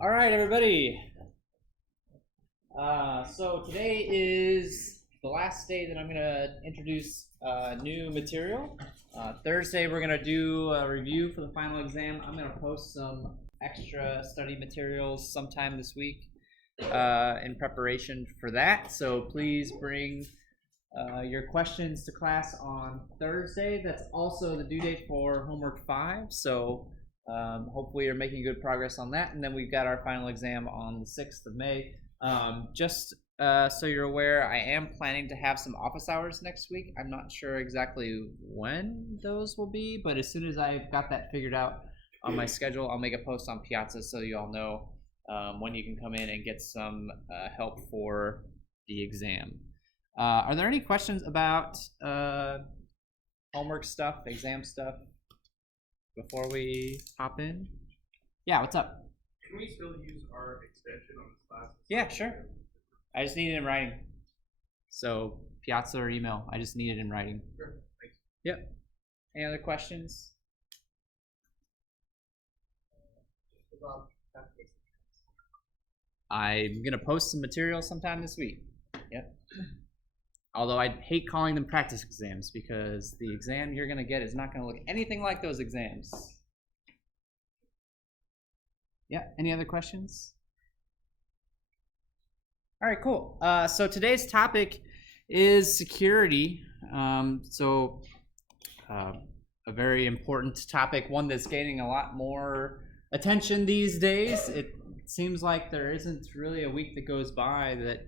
All right, everybody. So today is the last day that I'm going to introduce new material. Thursday, we're going to do a review for the final exam. I'm going to post some extra study materials sometime this week in preparation for that. So please bring your questions to class on Thursday. That's also the due date for homework 5. So hopefully you're making good progress on that. And then we've got our final exam on the 6th of May. Just so you're aware, I am planning to have some office hours next week. I'm not sure exactly when those will be, but as soon as I've got that figured out on my schedule, I'll make a post on Piazza so you all know when you can come in and get some help for the exam. Are there any questions about homework stuff, exam stuff, before we hop in? Yeah, what's up? Can we still use our extension on this class? Yeah, sure. I just need it in writing. So Piazza or email, I just need it in writing. Sure, thanks. Yep. Any other questions? I'm going to post some material sometime this week. Yep. Although I hate calling them practice exams because the exam you're going to get is not going to look anything like those exams. Yeah, any other questions? All right, cool. So today's topic is security. A very important topic, one that's gaining a lot more attention these days. It seems like there isn't really a week that goes by that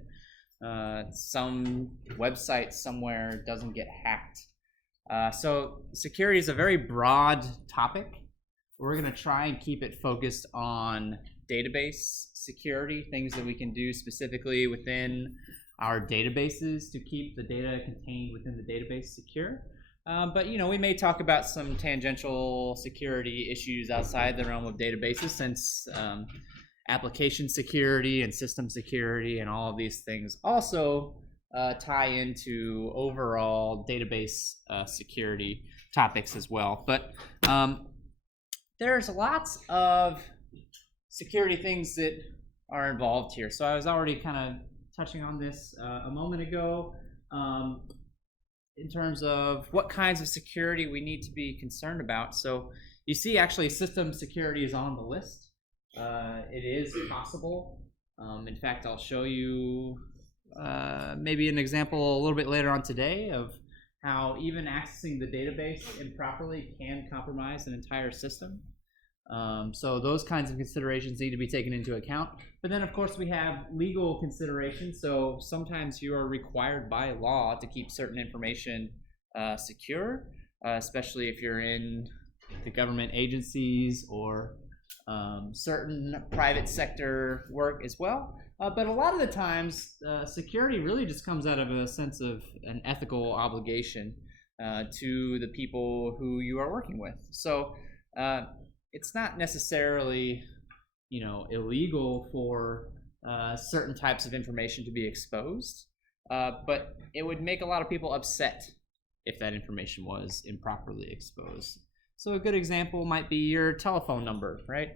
some website somewhere doesn't get hacked. So security is a very broad topic. We're going to try and keep it focused on database security, things that we can do specifically within our databases to keep the data contained within the database secure. But we may talk about some tangential security issues outside the realm of databases, since application security and system security and all of these things also tie into overall database security topics as well. But there's lots of security things that are involved here. So I was already kind of touching on this a moment ago in terms of what kinds of security we need to be concerned about. So you see, actually, system security is on the list. It is possible. In fact, I'll show you maybe an example a little bit later on today of how even accessing the database improperly can compromise an entire system. So those kinds of considerations need to be taken into account. But then, of course, we have legal considerations. So sometimes you are required by law to keep certain information secure, especially if you're in the government agencies or certain private sector work as well. But a lot of the times, security really just comes out of a sense of an ethical obligation to the people who you are working with. So it's not necessarily, illegal for certain types of information to be exposed, but it would make a lot of people upset if that information was improperly exposed. So a good example might be your telephone number, right?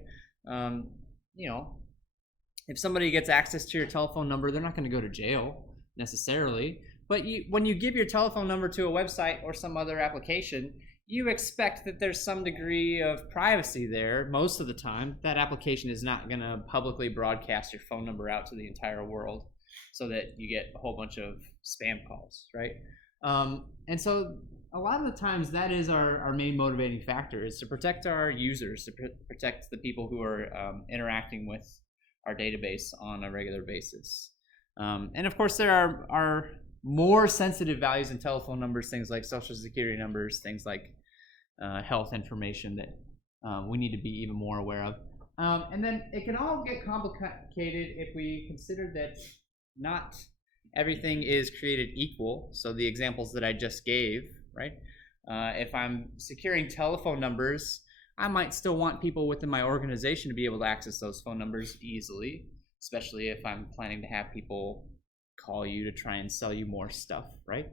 If somebody gets access to your telephone number, they're not going to go to jail necessarily. But when you give your telephone number to a website or some other application, you expect that there's some degree of privacy there. Most of the time, that application is not going to publicly broadcast your phone number out to the entire world so that you get a whole bunch of spam calls, right? And so a lot of the times that is our main motivating factor, is to protect our users, to protect the people who are interacting with our database on a regular basis. And of course, there are more sensitive values in telephone numbers, things like social security numbers, things like health information that we need to be even more aware of. And then it can all get complicated if we consider that not everything is created equal. So the examples that I just gave, right? If I'm securing telephone numbers, I might still want people within my organization to be able to access those phone numbers easily, especially if I'm planning to have people call you to try and sell you more stuff, right,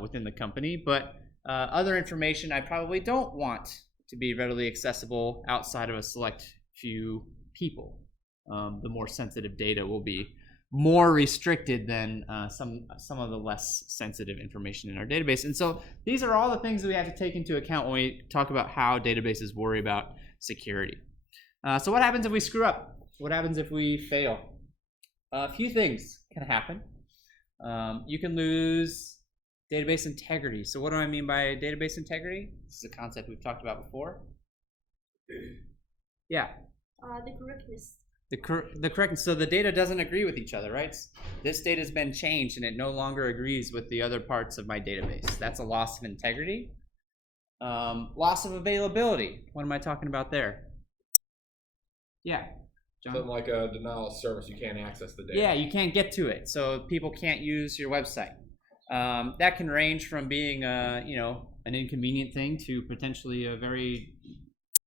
within the company. But other information I probably don't want to be readily accessible outside of a select few people. the more sensitive data will be more restricted than some of the less sensitive information in our database. And so these are all the things that we have to take into account when we talk about how databases worry about security. So what happens if we screw up? What happens if we fail? A few things can happen. You can lose database integrity. So what do I mean by database integrity? This is a concept we've talked about before. Yeah. The correctness. The correctness. So the data doesn't agree with each other, right? This data has been changed and it no longer agrees with the other parts of my database. That's a loss of integrity. Loss of availability. What am I talking about there? Yeah. John? Something like a denial of service, you can't access the data. Yeah, you can't get to it, so people can't use your website. That can range from being an inconvenient thing to potentially a very,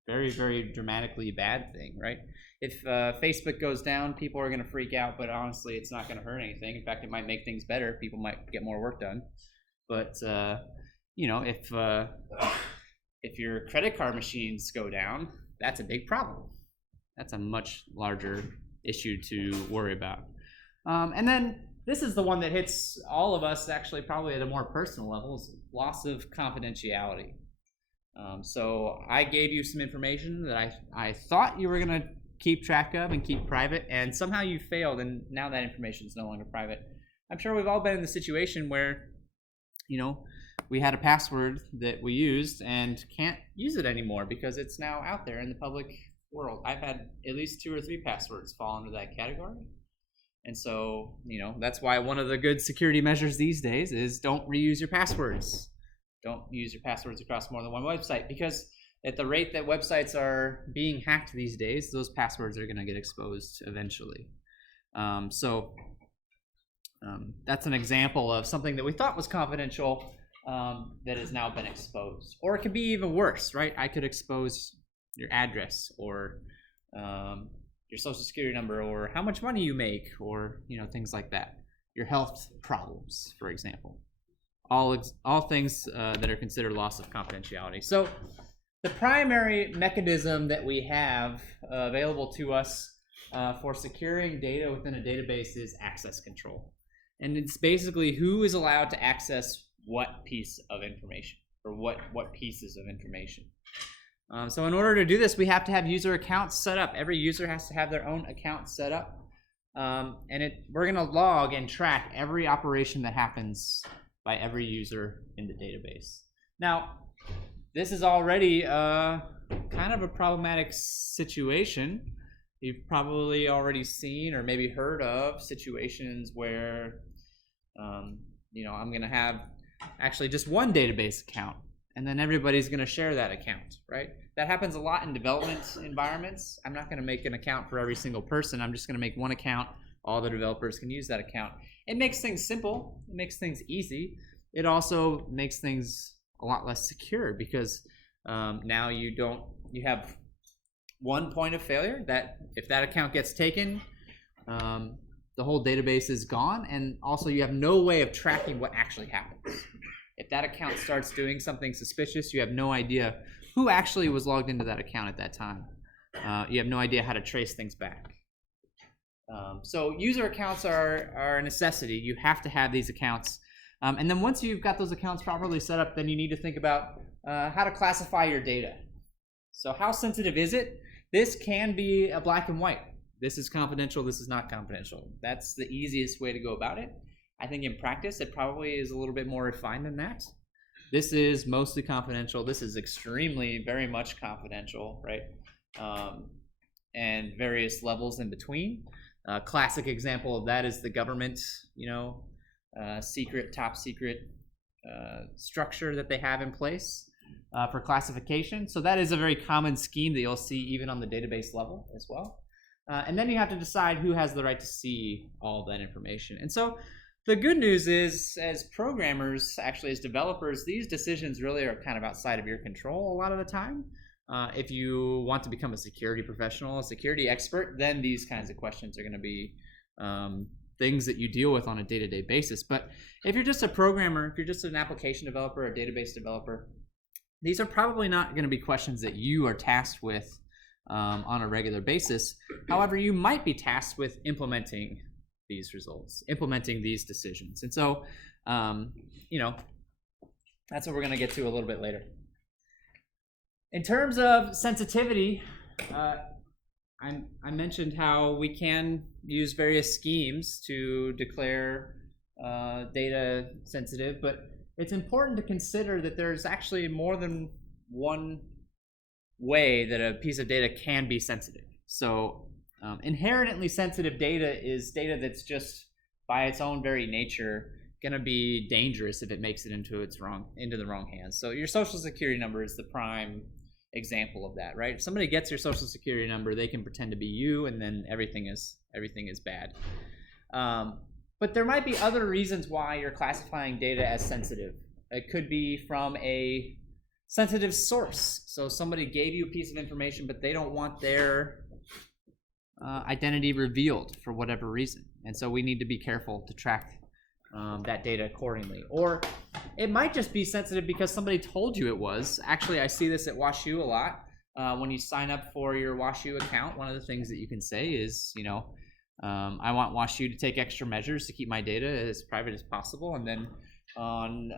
very, very dramatically bad thing, right? If Facebook goes down, people are going to freak out, but honestly, it's not going to hurt anything. In fact, it might make things better. People might get more work done. But if your credit card machines go down, that's a big problem. That's a much larger issue to worry about. And then this is the one that hits all of us actually probably at a more personal level, is loss of confidentiality. So I gave you some information that I thought you were going to keep track of and keep private, and somehow you failed, and now that information is no longer private. I'm sure we've all been in the situation where, we had a password that we used and can't use it anymore because it's now out there in the public world. I've had at least 2 or 3 passwords fall into that category. And so, that's why one of the good security measures these days is don't reuse your passwords. Don't use your passwords across more than one website, because at the rate that websites are being hacked these days, those passwords are going to get exposed eventually. That's an example of something that we thought was confidential that has now been exposed. Or it could be even worse, right? I could expose your address, or your social security number, or how much money you make, or things like that. Your health problems, for example. All things that are considered loss of confidentiality. So the primary mechanism that we have available to us for securing data within a database is access control. And it's basically who is allowed to access what piece of information, or what pieces of information. So in order to do this, we have to have user accounts set up. Every user has to have their own account set up. And we're going to log and track every operation that happens by every user in the database. Now, this is already kind of a problematic situation. You've probably already seen or maybe heard of situations where, I'm going to have actually just one database account, and then everybody's going to share that account, right? That happens a lot in development environments. I'm not going to make an account for every single person. I'm just going to make one account. All the developers can use that account. It makes things simple. It makes things easy. It also makes things a lot less secure, because now you have one point of failure, that if that account gets taken, the whole database is gone, and also you have no way of tracking what actually happens. If that account starts doing something suspicious, you have no idea who actually was logged into that account at that time. You have no idea how to trace things back. So user accounts are a necessity. You have to have these accounts. And then once you've got those accounts properly set up, then you need to think about how to classify your data. So how sensitive is it? This can be a black and white. This is confidential, this is not confidential. That's the easiest way to go about it. I think in practice, it probably is a little bit more refined than that. This is mostly confidential. This is extremely, very much confidential, right? And various levels in between. Classic example of that is the government, secret, top secret structure that they have in place for classification. So that is a very common scheme that you'll see even on the database level as well. And then you have to decide who has the right to see all that information. And so the good news is, as programmers, actually as developers, these decisions really are kind of outside of your control a lot of the time. If you want to become a security professional, a security expert, then these kinds of questions are going to be things that you deal with on a day-to-day basis. But if you're just a programmer, if you're just an application developer, a database developer, these are probably not going to be questions that you are tasked with on a regular basis. However, you might be tasked with implementing these results, implementing these decisions. And so, that's what we're going to get to a little bit later. In terms of sensitivity, I mentioned how we can use various schemes to declare data sensitive, but it's important to consider that there's actually more than one way that a piece of data can be sensitive. So inherently sensitive data is data that's just by its own very nature going to be dangerous if it makes it into the wrong hands. So your social security number is the prime example of that, right? If somebody gets your social security number, they can pretend to be you, and then everything is bad. But there might be other reasons why you're classifying data as sensitive. It could be from a sensitive source. So somebody gave you a piece of information, but they don't want their identity revealed for whatever reason. And so we need to be careful to track that data accordingly. Or it might just be sensitive because somebody told you it was. Actually, I see this at WashU a lot. When you sign up for your WashU account, one of the things that you can say is, I want WashU to take extra measures to keep my data as private as possible. And then on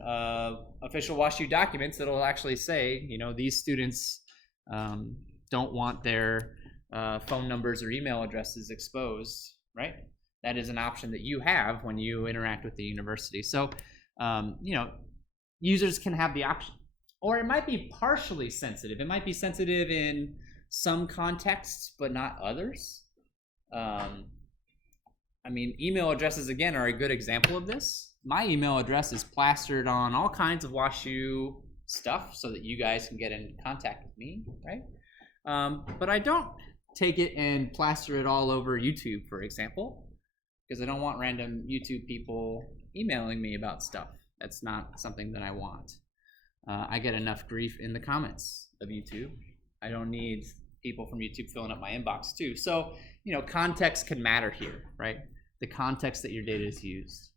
official WashU documents, it'll actually say, these students don't want their phone numbers or email addresses exposed, right? That is an option that you have when you interact with the university. So, users can have the option. Or it might be partially sensitive. It might be sensitive in some contexts, but not others. Email addresses, again, are a good example of this. My email address is plastered on all kinds of WashU stuff so that you guys can get in contact with me, right? But I don't take it and plaster it all over YouTube, for example, because I don't want random YouTube people emailing me about stuff. That's not something that I want. I get enough grief in the comments of YouTube. I don't need people from YouTube filling up my inbox too. So, context can matter here, right? The context that your data is used.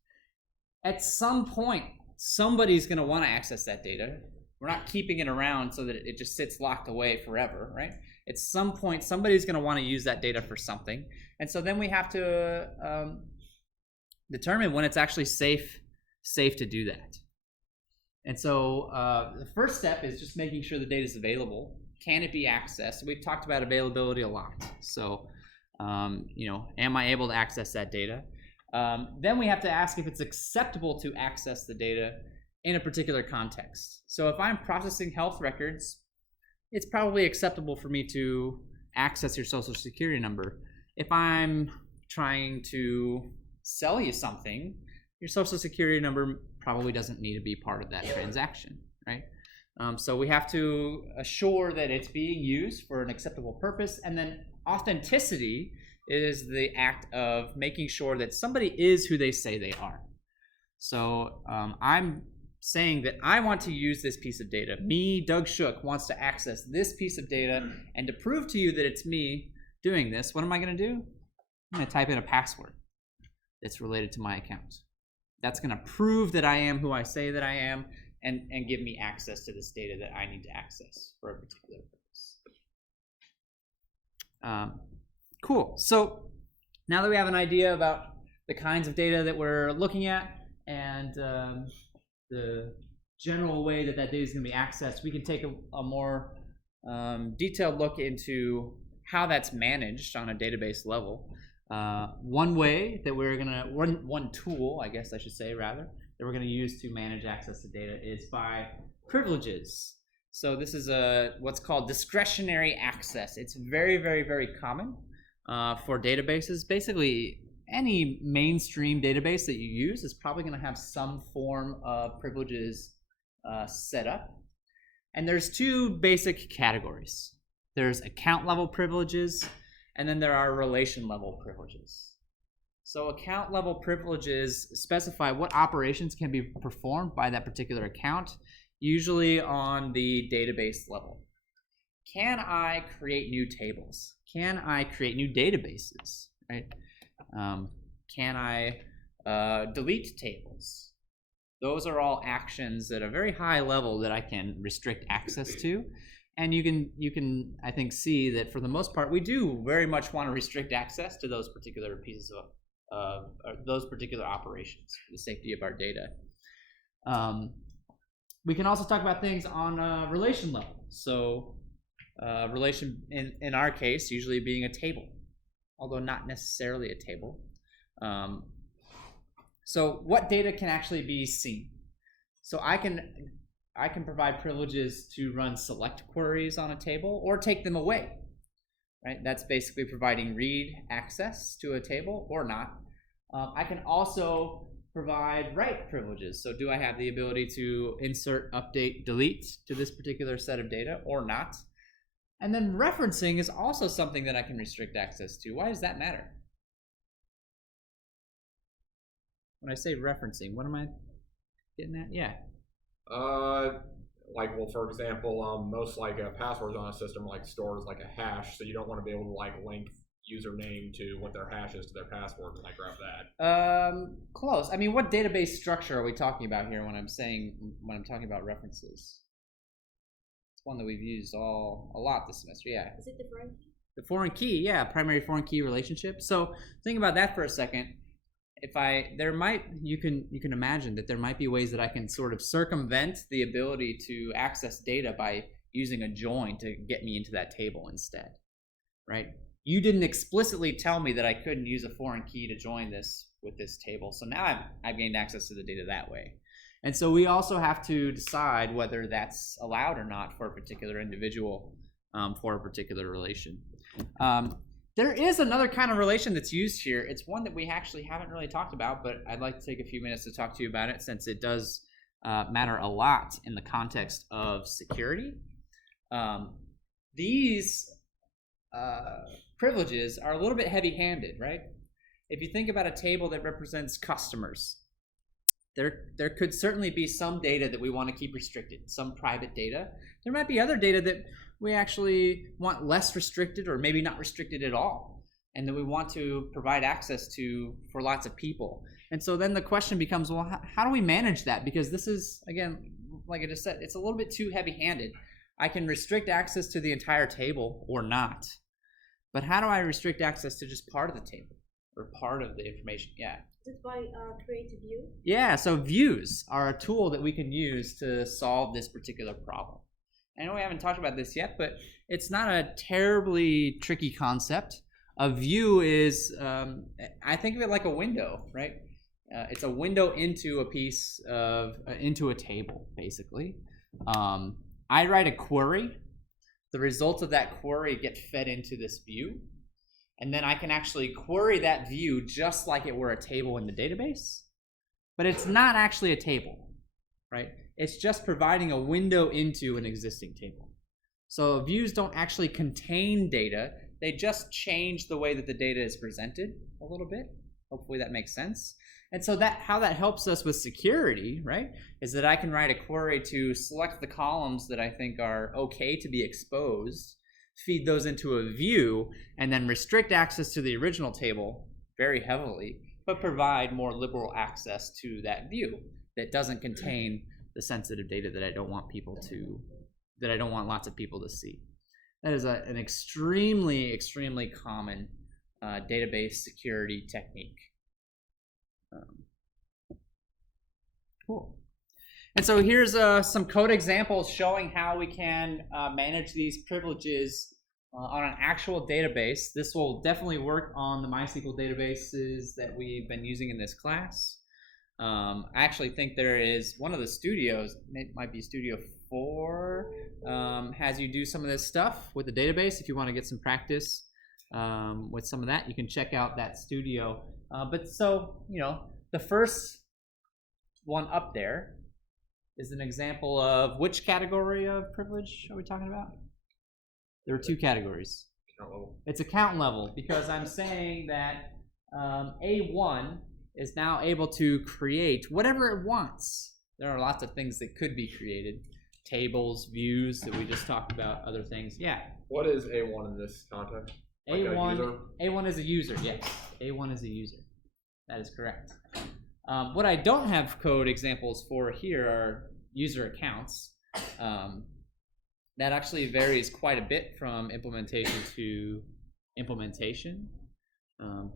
At some point, somebody's going to want to access that data. We're not keeping it around so that it just sits locked away forever, right? At some point, somebody's going to want to use that data for something. And so then we have to determine when it's actually safe to do that. And so the first step is just making sure the data is available. Can it be accessed? We've talked about availability a lot. So, am I able to access that data? Then we have to ask if it's acceptable to access the data in a particular context. So if I'm processing health records, it's probably acceptable for me to access your social security number. If I'm trying to sell you something, your social security number probably doesn't need to be part of that transaction, right? So we have to assure that it's being used for an acceptable purpose. And then authenticity is the act of making sure that somebody is who they say they are. So I'm saying that I want to use this piece of data. Me, Doug Shook, wants to access this piece of data, and to prove to you that it's me doing this, what am I going to do? I'm going to type in a password that's related to my account. That's going to prove that I am who I say that I am, and give me access to this data that I need to access for a particular purpose. Cool. So now that we have an idea about the kinds of data that we're looking at and the general way that data is going to be accessed, we can take a more detailed look into how that's managed on a database level. One way that we're going to, one tool, I guess I should say rather, that we're going to use to manage access to data is by privileges. So this is what's called discretionary access. It's very, very, very common for databases. Basically, any mainstream database that you use is probably going to have some form of privileges set up. And there's two basic categories. There's account level privileges, and then there are relation level privileges. So account level privileges specify what operations can be performed by that particular account, usually on the database level. Can I create new tables? Can I create new databases, right? Can I delete tables? Those are all actions at a very high level that I can restrict access to. And you can I think see that for the most part we do very much want to restrict access to those particular pieces of those particular operations for the safety of our data. We can also talk about things on a relation level. So relation in our case usually being a table, although not necessarily a table. So what data can actually be seen? So I can provide privileges to run select queries on a table or take them away, right? That's basically providing read access to a table or not. I can also provide write privileges. So do I have the ability to insert, update, delete to this particular set of data or not? And then referencing is also something that I can restrict access to. Why does that matter? When I say referencing, what am I getting at? Yeah. Like, well, for example, most like passwords on a system like stores like a hash, so you don't want to be able to like link username to what their hash is to their password and like grab that. Close. I mean, what database structure are we talking about here when I'm talking about references? It's one that we've used a lot this semester. Yeah. Is it the foreign key? The foreign key, yeah, primary foreign key relationship. So think about that for a second. You can imagine that there might be ways that I can sort of circumvent the ability to access data by using a join to get me into that table instead, right? You didn't explicitly tell me that I couldn't use a foreign key to join this with this table. So now I've gained access to the data that way. And so we also have to decide whether that's allowed or not for a particular individual, for a particular relation. There is another kind of relation that's used here. It's one that we actually haven't really talked about, but I'd like to take a few minutes to talk to you about it since it does matter a lot in the context of security. These privileges are a little bit heavy-handed, right? If you think about a table that represents customers, there could certainly be some data that we want to keep restricted, some private data. There might be other data that we actually want less restricted or maybe not restricted at all, and that we want to provide access to for lots of people. And so then the question becomes, well, how do we manage that? Because this is, again, like I just said, it's a little bit too heavy-handed. I can restrict access to the entire table or not. But how do I restrict access to just part of the table or part of the information? Yeah. Is it by create a view? Yeah, so views are a tool that we can use to solve this particular problem. I know we haven't talked about this yet, but it's not a terribly tricky concept. A view is, I think of it like a window, right? It's a window into into a table, basically. I write a query. The results of that query get fed into this view. And then I can actually query that view just like it were a table in the database. But it's not actually a table, right? It's just providing a window into an existing table. So views don't actually contain data. They just change the way that the data is presented a little bit. Hopefully that makes sense. And so how that helps us with security, right, is that I can write a query to select the columns that I think are okay to be exposed, feed those into a view, and then restrict access to the original table very heavily, but provide more liberal access to that view that doesn't contain the sensitive data that I don't want lots of people to see. That is an extremely, extremely common database security technique. Cool. And so here's some code examples showing how we can manage these privileges on an actual database. This will definitely work on the MySQL databases that we've been using in this class. I actually think there is one of the studios, it might be Studio 4, has you do some of this stuff with the database. If you want to get some practice with some of that, you can check out that studio. But so, the first one up there is an example of which category of privilege are we talking about? There are two categories. Account level. It's account level because I'm saying that A1 is now able to create whatever it wants. There are lots of things that could be created. Tables, views that we just talked about, other things. Yeah. What is A1 in this context? Like A1 is a user, yes. A1 is a user. That is correct. What I don't have code examples for here are user accounts. That actually varies quite a bit from implementation to implementation,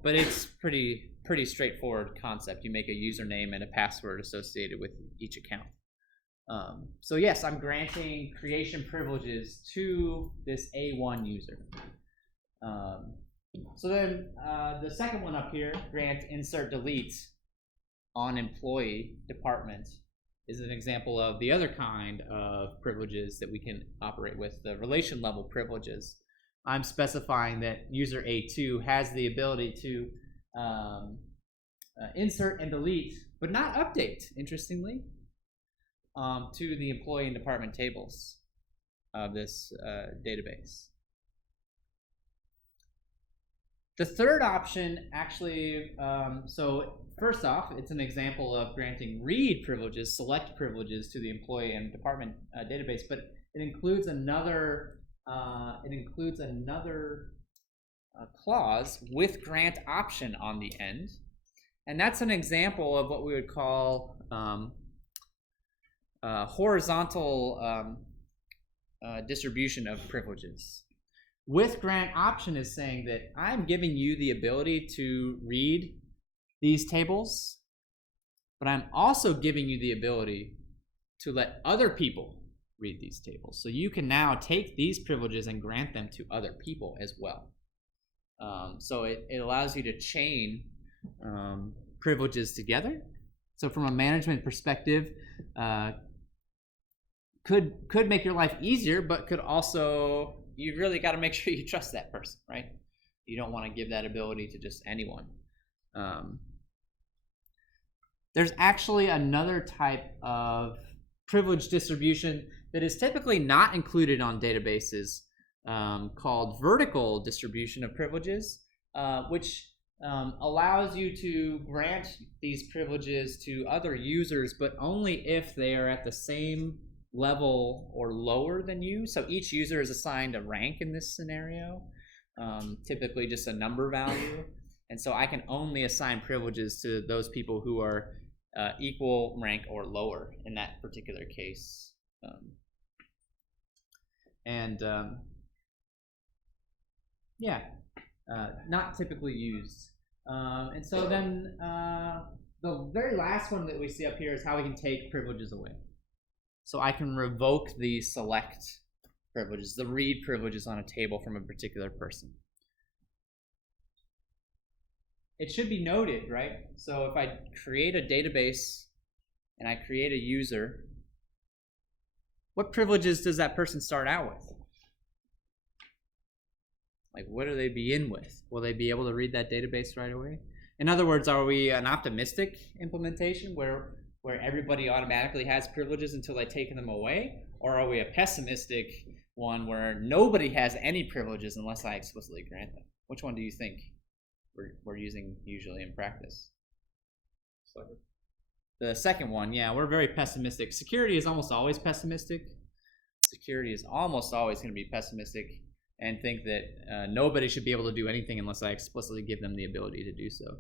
but it's pretty straightforward concept. You make a username and a password associated with each account. So yes, I'm granting creation privileges to this A1 user. So then the second one up here, grant insert delete on employee department, is an example of the other kind of privileges that we can operate with, the relation level privileges. I'm specifying that user A2 has the ability to insert and delete, but not update, interestingly, to the employee and department tables of this database. The third option actually, so first off, it's an example of granting read privileges, select privileges to the employee and department database, but it includes another clause with grant option on the end, and that's an example of what we would call horizontal distribution of privileges. With grant option is saying that I'm giving you the ability to read these tables, but I'm also giving you the ability to let other people read these tables. So you can now take these privileges and grant them to other people as well. So it allows you to chain privileges together. So from a management perspective, could make your life easier, but could also, you really got to make sure you trust that person, right? You don't want to give that ability to just anyone. There's actually another type of privilege distribution that is typically not included on databases called vertical distribution of privileges, which allows you to grant these privileges to other users, but only if they are at the same level or lower than you. So each user is assigned a rank in this scenario, typically just a number value. And so I can only assign privileges to those people who are equal rank or lower in that particular case. Not typically used. And so then the very last one that we see up here is how we can take privileges away. So I can revoke the select privileges, the read privileges on a table from a particular person. It should be noted, right? So if I create a database and I create a user, what privileges does that person start out with? Like, what do they begin with? Will they be able to read that database right away? In other words, are we an optimistic implementation where everybody automatically has privileges until I take them away? Or are we a pessimistic one where nobody has any privileges unless I explicitly grant them? Which one do you think we're using usually in practice? The second one, yeah, we're very pessimistic. Security is almost always pessimistic. Security is almost always going to be pessimistic and think that nobody should be able to do anything unless I explicitly give them the ability to do so.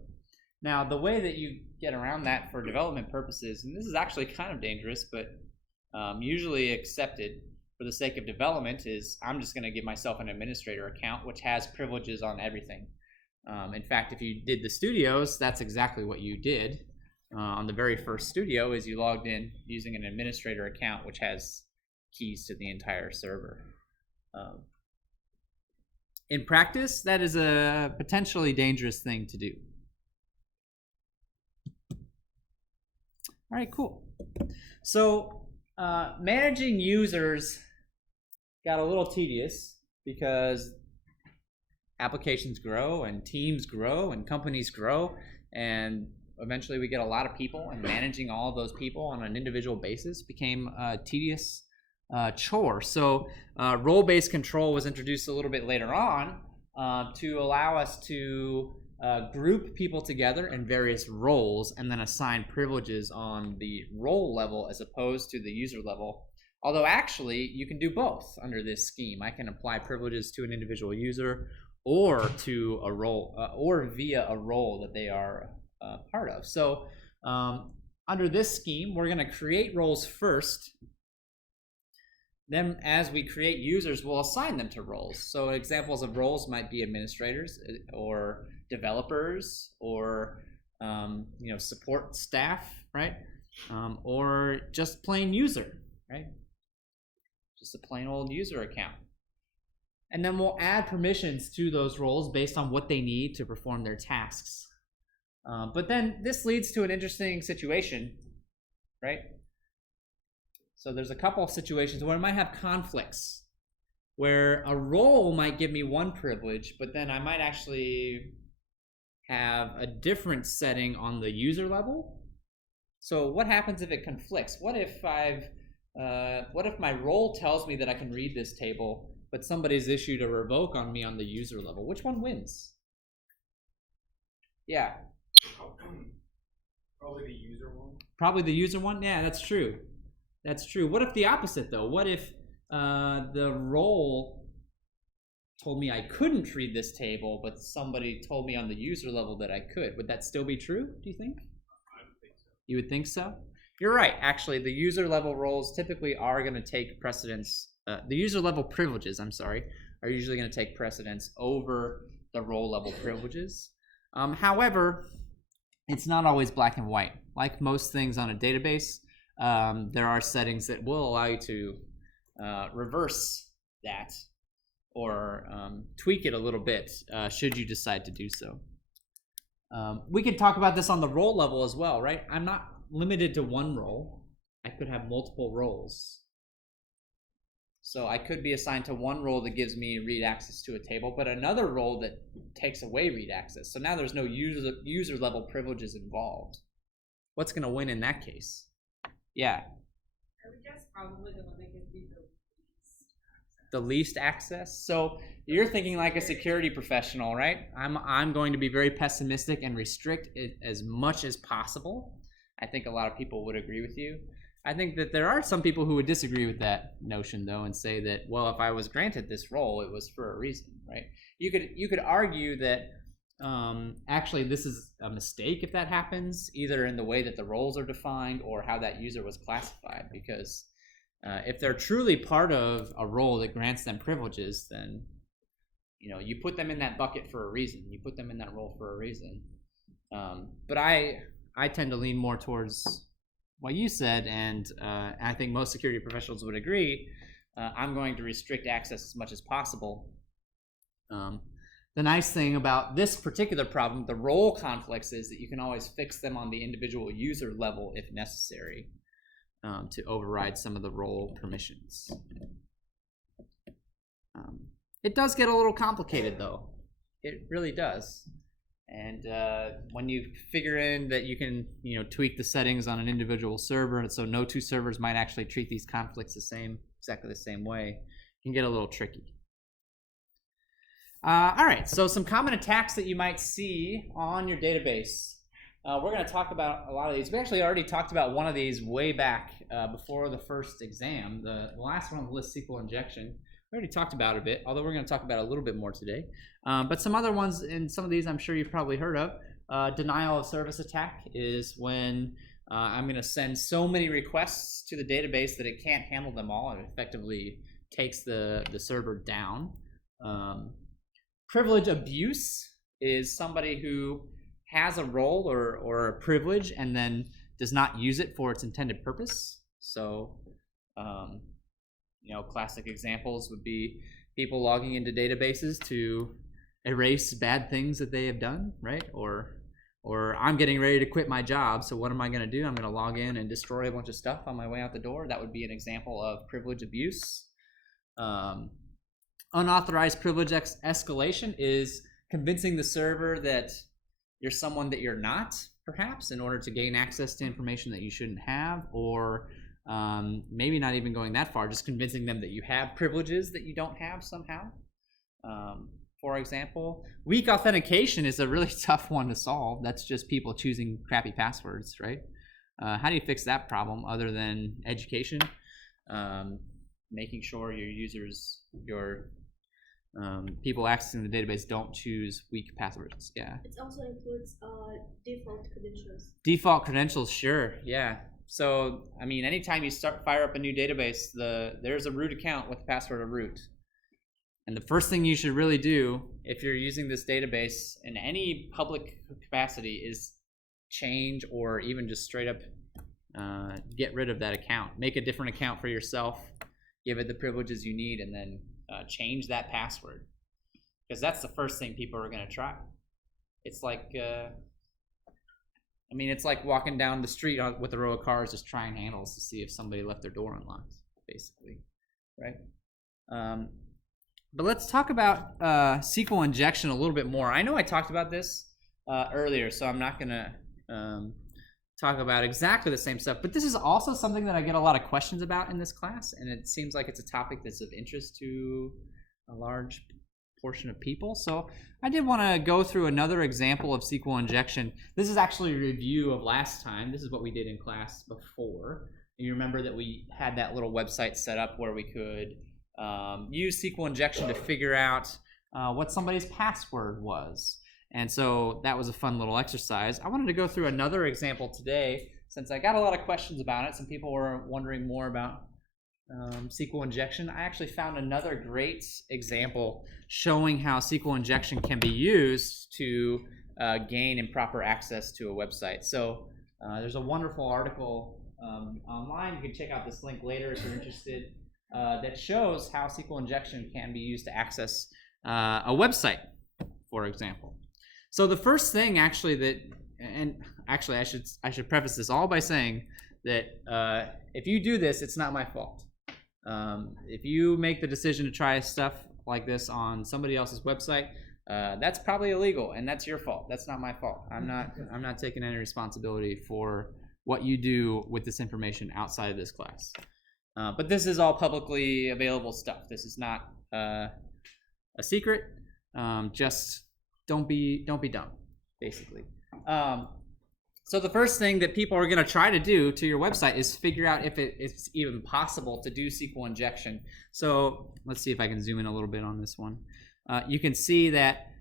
Now, the way that you get around that for development purposes, and this is actually kind of dangerous, but usually accepted for the sake of development, is I'm just going to give myself an administrator account which has privileges on everything. In fact, if you did the studios, that's exactly what you did. On the very first studio is you logged in using an administrator account which has keys to the entire server. In practice, that is a potentially dangerous thing to do. All right, cool. So managing users got a little tedious because applications grow and teams grow and companies grow, and eventually we get a lot of people, and managing all of those people on an individual basis became a tedious chore. So role-based control was introduced a little bit later on to allow us to group people together in various roles and then assign privileges on the role level as opposed to the user level. Although actually you can do both under this scheme. I can apply privileges to an individual user or to a role or via a role that they are part of. So under this scheme, we're going to create roles first. then as we create users, we'll assign them to roles. So examples of roles might be administrators or developers or support staff, right? Or just plain user, right? Just a plain old user account. And then we'll add permissions to those roles based on what they need to perform their tasks. But then this leads to an interesting situation, right? So there's a couple of situations where I might have conflicts, where a role might give me one privilege, but then I might actually have a different setting on the user level. So what happens if it conflicts? What if my role tells me that I can read this table, but somebody's issued a revoke on me on the user level? Which one wins? Yeah. Probably the user one. Probably the user one? Yeah, that's true. That's true. What if the opposite, though? What if the role told me I couldn't read this table, but somebody told me on the user level that I could? Would that still be true, do you think? I would think so. You would think so? You're right. Actually, the user level roles typically are going to take precedence. The user level privileges, are usually going to take precedence over the role level privileges. However, it's not always black and white. Like most things on a database, there are settings that will allow you to reverse that or tweak it a little bit should you decide to do so. We could talk about this on the role level as well, right? I'm not limited to one role. I could have multiple roles. So I could be assigned to one role that gives me read access to a table, but another role that takes away read access. So now there's no user level privileges involved. What's going to win in that case? Yeah. I would guess probably the one that gives you the least access. The least access? So you're thinking like a security professional, right? I'm going to be very pessimistic and restrict it as much as possible. I think a lot of people would agree with you. I think that there are some people who would disagree with that notion, though, and say that, well, if I was granted this role, it was for a reason, right? You could argue that actually this is a mistake if that happens, either in the way that the roles are defined or how that user was classified, because if they're truly part of a role that grants them privileges, then you put them in that bucket for a reason. You put them in that role for a reason. But I tend to lean more towards what you said, and I think most security professionals would agree. I'm going to restrict access as much as possible. The nice thing about this particular problem, the role conflicts, is that you can always fix them on the individual user level if necessary to override some of the role permissions. It does get a little complicated, though. It really does. And when you figure in that you can, tweak the settings on an individual server, and so no two servers might actually treat these conflicts exactly the same way, it can get a little tricky. All right, so some common attacks that you might see on your database. We're going to talk about a lot of these. We actually already talked about one of these way back before the first exam. The last one on the list, SQL injection. We already talked about it a bit, although we're going to talk about it a little bit more today. But some other ones, and some of these I'm sure you've probably heard of. Denial of service attack is when I'm going to send so many requests to the database that it can't handle them all, and effectively takes the server down. Privilege abuse is somebody who has a role or a privilege and then does not use it for its intended purpose. So classic examples would be people logging into databases to erase bad things that they have done, right? Or I'm getting ready to quit my job, so what am I going to do? I'm going to log in and destroy a bunch of stuff on my way out the door. That would be an example of privilege abuse. Unauthorized privilege escalation is convincing the server that you're someone that you're not, perhaps, in order to gain access to information that you shouldn't have, or maybe not even going that far, just convincing them that you have privileges that you don't have somehow. For example, weak authentication is a really tough one to solve. That's just people choosing crappy passwords, right? How do you fix that problem other than education? Making sure your users, people accessing the database don't choose weak passwords. Yeah. It also includes default credentials. Default credentials, sure. Yeah. So, I mean, anytime you fire up a new database, there's a root account with the password of root. And the first thing you should really do if you're using this database in any public capacity is change or even just straight up get rid of that account. Make a different account for yourself, give it the privileges you need, and then change that password. Because that's the first thing people are going to try. It's like, it's like walking down the street with a row of cars just trying handles to see if somebody left their door unlocked, basically, right? But let's talk about SQL injection a little bit more. I know I talked about this earlier, so I'm not going to talk about exactly the same stuff. But this is also something that I get a lot of questions about in this class, and it seems like it's a topic that's of interest to a large portion of people. So I did want to go through another example of SQL injection. This is actually a review of last time. This is what we did in class before. You remember that we had that little website set up where we could use SQL injection to figure out what somebody's password was. And so that was a fun little exercise. I wanted to go through another example today since I got a lot of questions about it. Some people were wondering more about SQL injection. I actually found another great example showing how SQL injection can be used to gain improper access to a website. So there's a wonderful article online. You can check out this link later if you're interested. That shows how SQL injection can be used to access a website, for example. So the first thing I should preface this all by saying that if you do this, it's not my fault. If you make the decision to try stuff like this on somebody else's website, that's probably illegal, and that's your fault. That's not my fault. I'm not taking any responsibility for what you do with this information outside of this class. But this is all publicly available stuff. This is not a secret. Just don't be dumb, basically. So the first thing that people are going to try to do to your website is figure out if it's even possible to do SQL injection. So let's see if I can zoom in a little bit on this one. You can see that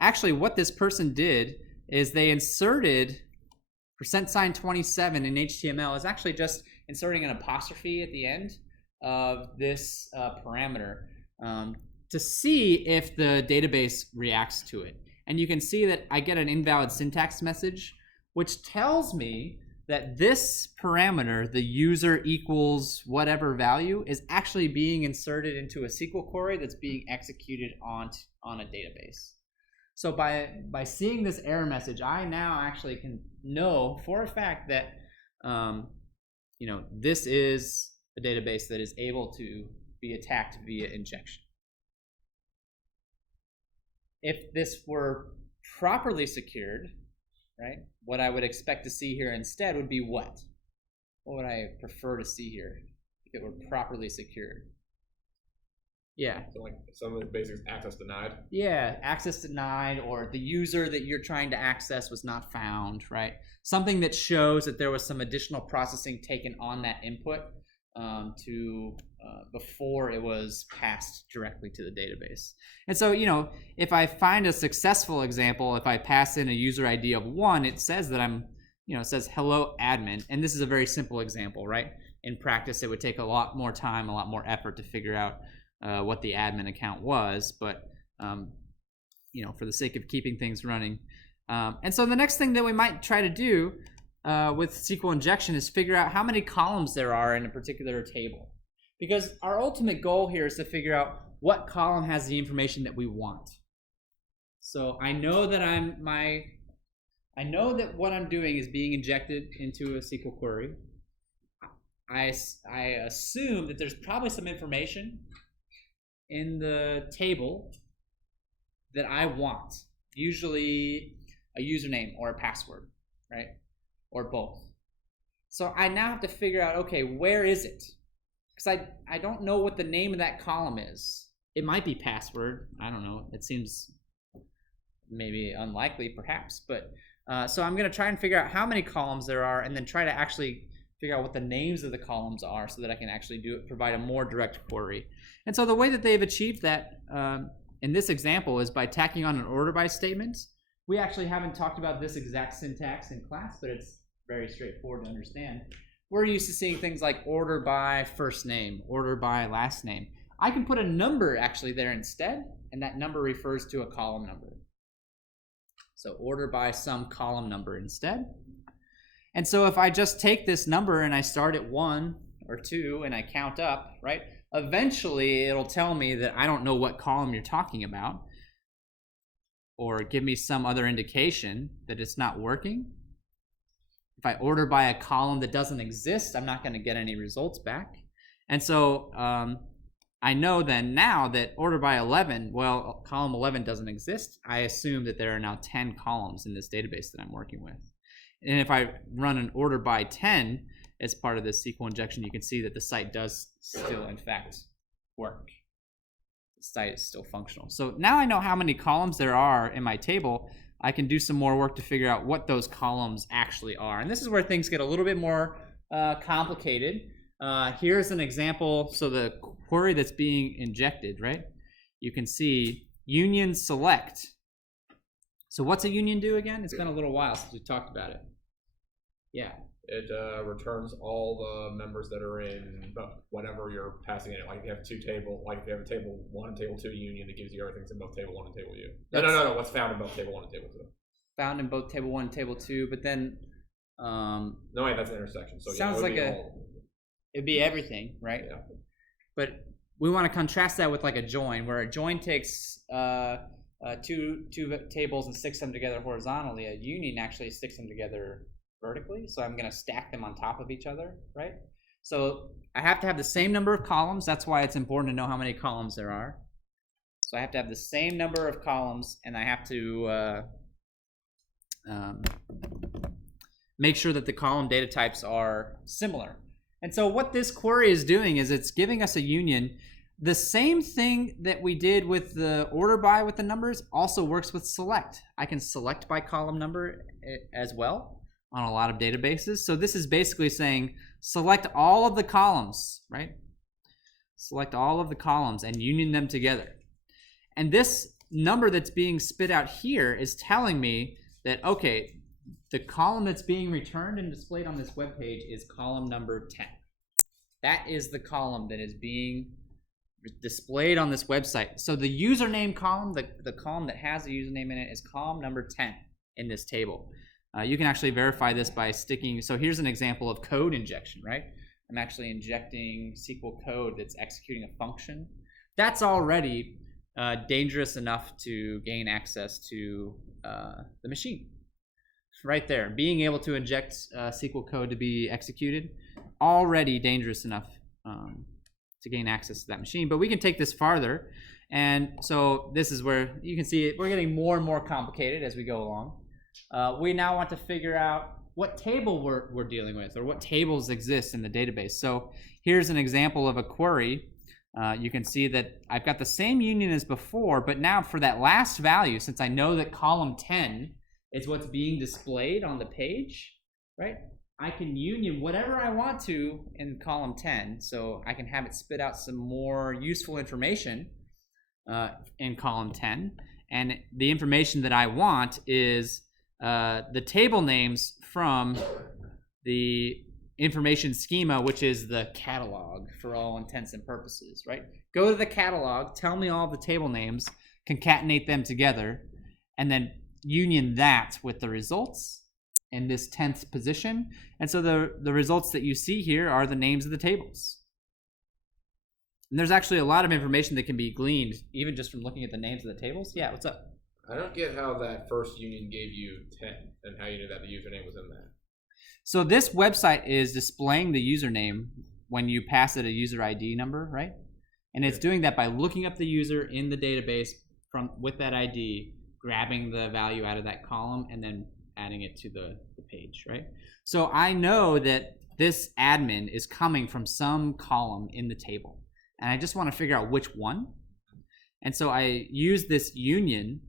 actually what this person did is they inserted %27 in HTML is actually just inserting an apostrophe at the end of this parameter to see if the database reacts to it. And you can see that I get an invalid syntax message, which tells me that this parameter, the user equals whatever value, is actually being inserted into a SQL query that's being executed on a database. So by seeing this error message, I now actually can know for a fact that this is a database that is able to be attacked via injection. If this were properly secured, right, what I would expect to see here instead would be what? What would I prefer to see here if it were properly secured? Yeah. So like some of the basics, access denied. Yeah, access denied, or the user that you're trying to access was not found, right? Something that shows that there was some additional processing taken on that input before it was passed directly to the database. And so, if I find a successful example, if I pass in a user ID of 1, it says that it says hello admin. And this is a very simple example, right? In practice, it would take a lot more time, a lot more effort to figure out what the admin account was, but for the sake of keeping things running. And so the next thing that we might try to do with SQL injection is figure out how many columns there are in a particular table. Because our ultimate goal here is to figure out what column has the information that we want. So I know that what I'm doing is being injected into a SQL query. I assume that there's probably some information in the table that I want, usually a username or a password, right? Or both. So I now have to figure out, okay, where is it? Because I don't know what the name of that column is. It might be password. I don't know. It seems maybe unlikely, perhaps. But so I'm going to try and figure out how many columns there are, and then try to actually figure out what the names of the columns are so that I can actually provide a more direct query. And so the way that they've achieved that in this example is by tacking on an order by statement. We actually haven't talked about this exact syntax in class, but it's very straightforward to understand. We're used to seeing things like order by first name, order by last name. I can put a number actually there instead, and that number refers to a column number. So order by some column number instead. And so if I just take this number and I start at 1 or 2 and I count up, right? Eventually it'll tell me that I don't know what column you're talking about, or give me some other indication that it's not working. If I order by a column that doesn't exist, I'm not going to get any results back. And so I know then now that order by 11, well, column 11 doesn't exist. I assume that there are now 10 columns in this database that I'm working with. And if I run an order by 10 as part of this SQL injection, you can see that the site does still, in fact, work. The site is still functional. So now I know how many columns there are in my table. I can do some more work to figure out what those columns actually are. And this is where things get a little bit more complicated. Here's an example. So the query that's being injected, right? You can see union select. So what's a union do again? It's been a little while since we talked about it. Yeah. It returns all the members that are in whatever you're passing in it. Like if you have two table, like if you have a table 1 and table 2 union, it gives you everything in both table 1 and table 2. No. What's found in both table 1 and table 2? Found in both table 1 and table 2, but then no, wait, that's an intersection. So sounds like it'd be everything, right? Yeah. But we want to contrast that with like a join, where a join takes two tables and sticks them together horizontally. A union actually sticks them together vertically, so I'm going to stack them on top of each other, right? So I have to have the same number of columns. That's why it's important to know how many columns there are. So I have to have the same number of columns, and I have to make sure that the column data types are similar. And so what this query is doing is it's giving us a union. The same thing that we did with the order by with the numbers also works with select. I can select by column number as well on a lot of databases. So this is basically saying select all of the columns, right? Select all of the columns and union them together. And this number that's being spit out here is telling me that, okay, the column that's being returned and displayed on this web page is column number 10. That is the column that is being displayed on this website. So the username column, the column that has a username in it, is column number 10 in this table. You can actually verify this by sticking, so here's an example of code injection, right? I'm actually injecting SQL code that's executing a function. That's already dangerous enough to gain access to the machine. Right there, being able to inject SQL code to be executed, already dangerous enough to gain access to that machine. But we can take this farther, and so this is where you can see it. We're getting more and more complicated as we go along. We now want to figure out what table we're dealing with, or what tables exist in the database. So here's an example of a query. You can see that I've got the same union as before, but now for that last value, since I know that column 10 is what's being displayed on the page, right? I can union whatever I want to in column 10, so I can have it spit out some more useful information in column 10. And the information that I want is the table names from the information schema, which is the catalog for all intents and purposes, right? Go to the catalog, tell me all the table names, concatenate them together, and then union that with the results in this 10th position. And so the results that you see here are the names of the tables. And there's actually a lot of information that can be gleaned even just from looking at the names of the tables. Yeah, what's up? I don't get how that first union gave you 10 and how you knew that the username was in that. So this website is displaying the username when you pass it a user ID number, right? And it's doing that by looking up the user in the database with that ID, grabbing the value out of that column, and then adding it to the page, right? So I know that this admin is coming from some column in the table, and I just want to figure out which one. And so I use this union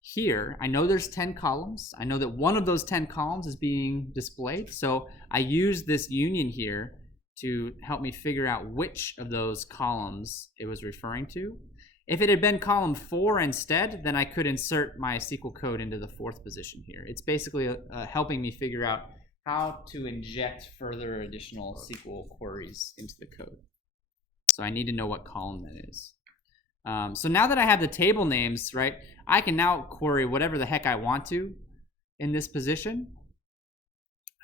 here. I know there's 10 columns. I know that one of those 10 columns is being displayed. So I use this union here to help me figure out which of those columns it was referring to. If it had been column 4 instead, then I could insert my SQL code into the 4th position here. It's basically helping me figure out how to inject further additional SQL queries into the code. So I need to know what column that is. So now that I have the table names, right, I can now query whatever the heck I want to in this position.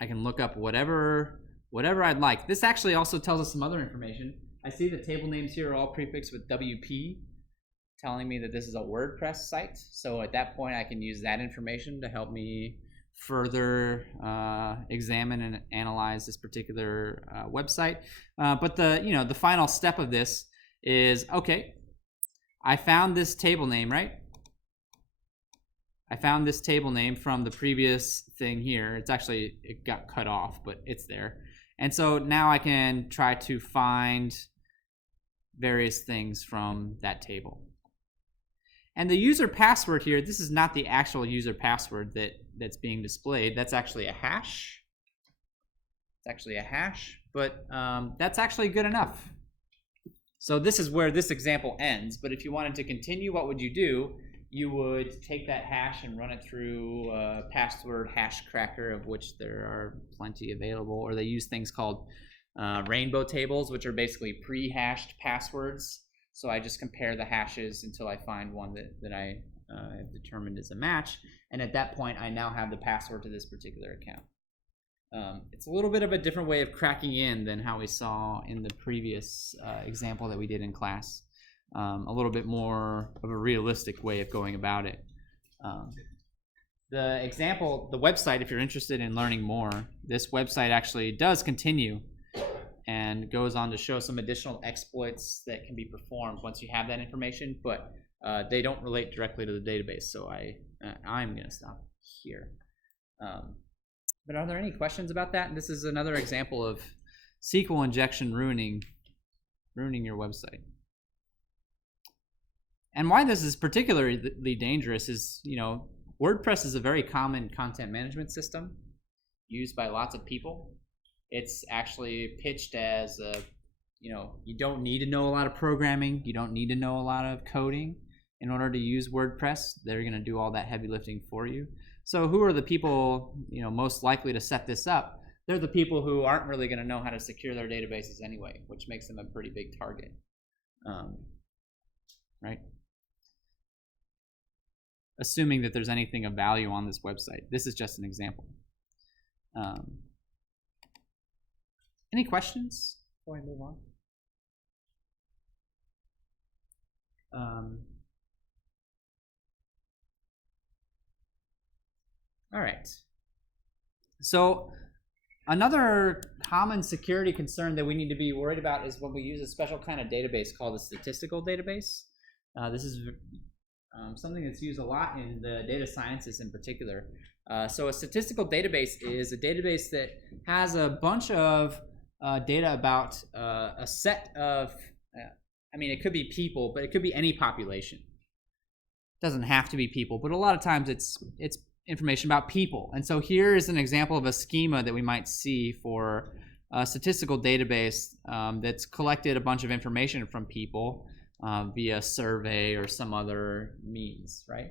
I can look up whatever I'd like. This actually also tells us some other information. I see the table names here are all prefixed with WP, telling me that this is a WordPress site. So at that point, I can use that information to help me further examine and analyze this particular website. But the final step of this is, okay, I found this table name, right? I found this table name from the previous thing here. It got cut off, but it's there. And so now I can try to find various things from that table. And the user password here, this is not the actual user password that's being displayed. That's actually a hash. It's actually a hash, but that's actually good enough. So this is where this example ends, but if you wanted to continue, what would you do? You would take that hash and run it through a password hash cracker, of which there are plenty available, or they use things called rainbow tables, which are basically pre-hashed passwords. So I just compare the hashes until I find one that I have determined is a match, and at that point I now have the password to this particular account. It's a little bit of a different way of cracking in than how we saw in the previous example that we did in class. A little bit more of a realistic way of going about it. The example, the website, if you're interested in learning more, this website actually does continue and goes on to show some additional exploits that can be performed once you have that information, but they don't relate directly to the database, so I'm going to stop here. But are there any questions about that? This is another example of SQL injection ruining your website. And why this is particularly dangerous is, WordPress is a very common content management system used by lots of people. It's actually pitched as you don't need to know a lot of programming. You don't need to know a lot of coding in order to use WordPress. They're going to do all that heavy lifting for you. So who are the people, most likely to set this up? They're the people who aren't really going to know how to secure their databases anyway, which makes them a pretty big target, right? Assuming that there's anything of value on this website. This is just an example. Any questions before I move on? All right. So another common security concern that we need to be worried about is when we use a special kind of database called a statistical database. This is something that's used a lot in the data sciences in particular. So a statistical database is a database that has a bunch of data about a set of, it could be people, but it could be any population. It doesn't have to be people, but a lot of times it's information about people. And so here is an example of a schema that we might see for a statistical database that's collected a bunch of information from people via survey or some other means, right?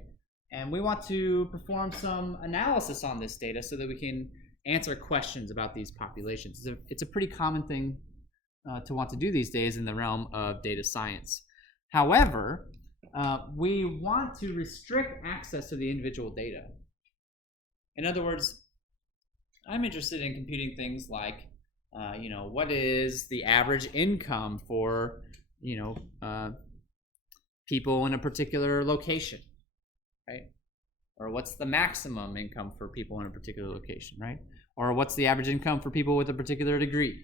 And we want to perform some analysis on this data so that we can answer questions about these populations. It's a pretty common thing to want to do these days in the realm of data science. However, we want to restrict access to the individual data. In other words, I'm interested in computing things like, what is the average income for, people in a particular location, right? Or what's the maximum income for people in a particular location, right? Or what's the average income for people with a particular degree,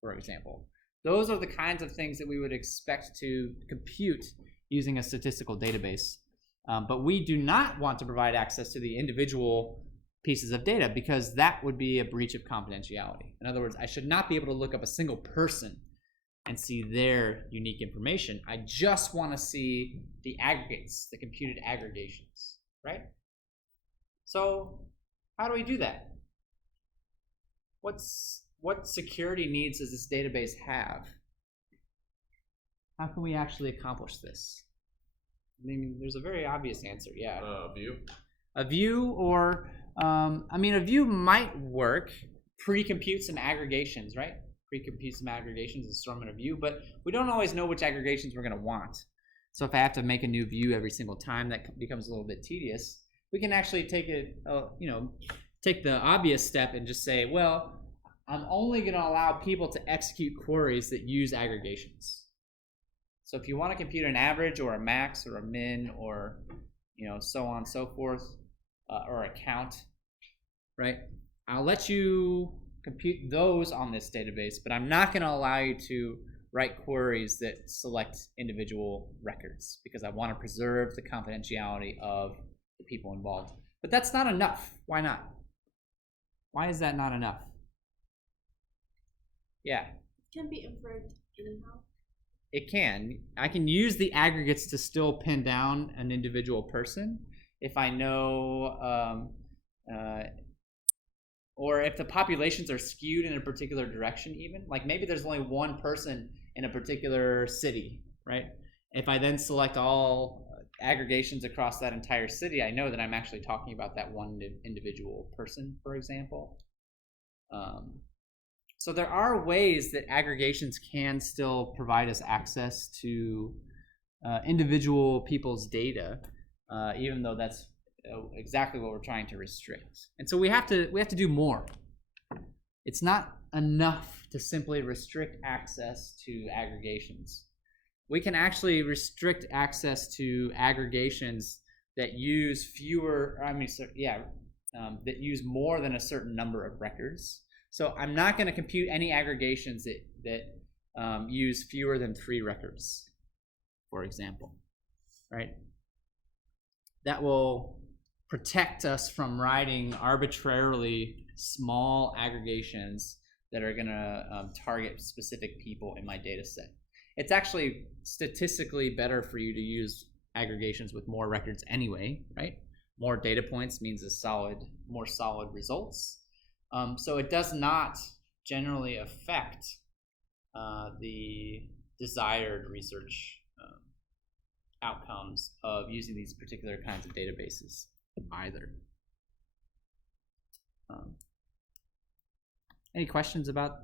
for example. Those are the kinds of things that we would expect to compute using a statistical database. But we do not want to provide access to the individual pieces of data because that would be a breach of confidentiality. In other words, I should not be able to look up a single person and see their unique information. I just want to see the aggregates, the computed aggregations, right? So how do we do that? What security needs does this database have? How can we actually accomplish this? I mean, there's a very obvious answer. Yeah. View. A view, or I mean, a view might work. Pre-compute some aggregations, right? Pre-compute some aggregations and store them in a view, but we don't always know which aggregations we're going to want. So if I have to make a new view every single time, that becomes a little bit tedious. We can actually take it, take the obvious step and just say, well, I'm only going to allow people to execute queries that use aggregations. So if you want to compute an average or a max or a min or so on and so forth, or a count, right? I'll let you compute those on this database, but I'm not going to allow you to write queries that select individual records because I want to preserve the confidentiality of the people involved. But that's not enough. Why not? Why is that not enough? Yeah. Can be inferred anyhow. It can. I can use the aggregates to still pin down an individual person if I know, or if the populations are skewed in a particular direction even. Like maybe there's only one person in a particular city, right? If I then select all aggregations across that entire city, I know that I'm actually talking about that one individual person, for example. So there are ways that aggregations can still provide us access to individual people's data, even though that's exactly what we're trying to restrict. And so we have to do more. It's not enough to simply restrict access to aggregations. We can actually restrict access to aggregations that use that use more than a certain number of records. So I'm not going to compute any aggregations that use fewer than 3 records, for example, right? That will protect us from writing arbitrarily small aggregations that are going to target specific people in my data set. It's actually statistically better for you to use aggregations with more records anyway, right? More data points means more solid results. So it does not generally affect the desired research outcomes of using these particular kinds of databases either. Any questions about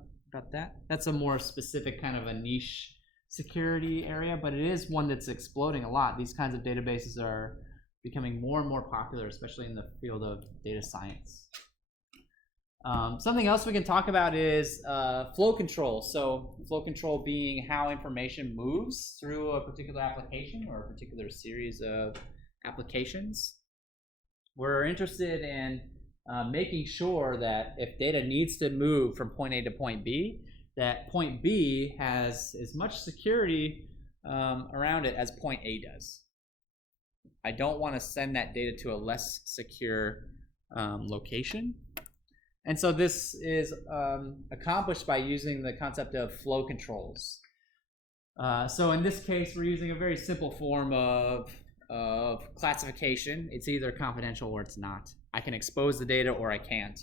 that? That's a more specific kind of a niche security area, but it is one that's exploding a lot. These kinds of databases are becoming more and more popular, especially in the field of data science. Something else we can talk about is flow control. So flow control being how information moves through a particular application or a particular series of applications. We're interested in making sure that if data needs to move from point A to point B, that point B has as much security around it as point A does. I don't want to send that data to a less secure location. And so this is accomplished by using the concept of flow controls. So in this case, we're using a very simple form of classification. It's either confidential or it's not. I can expose the data or I can't.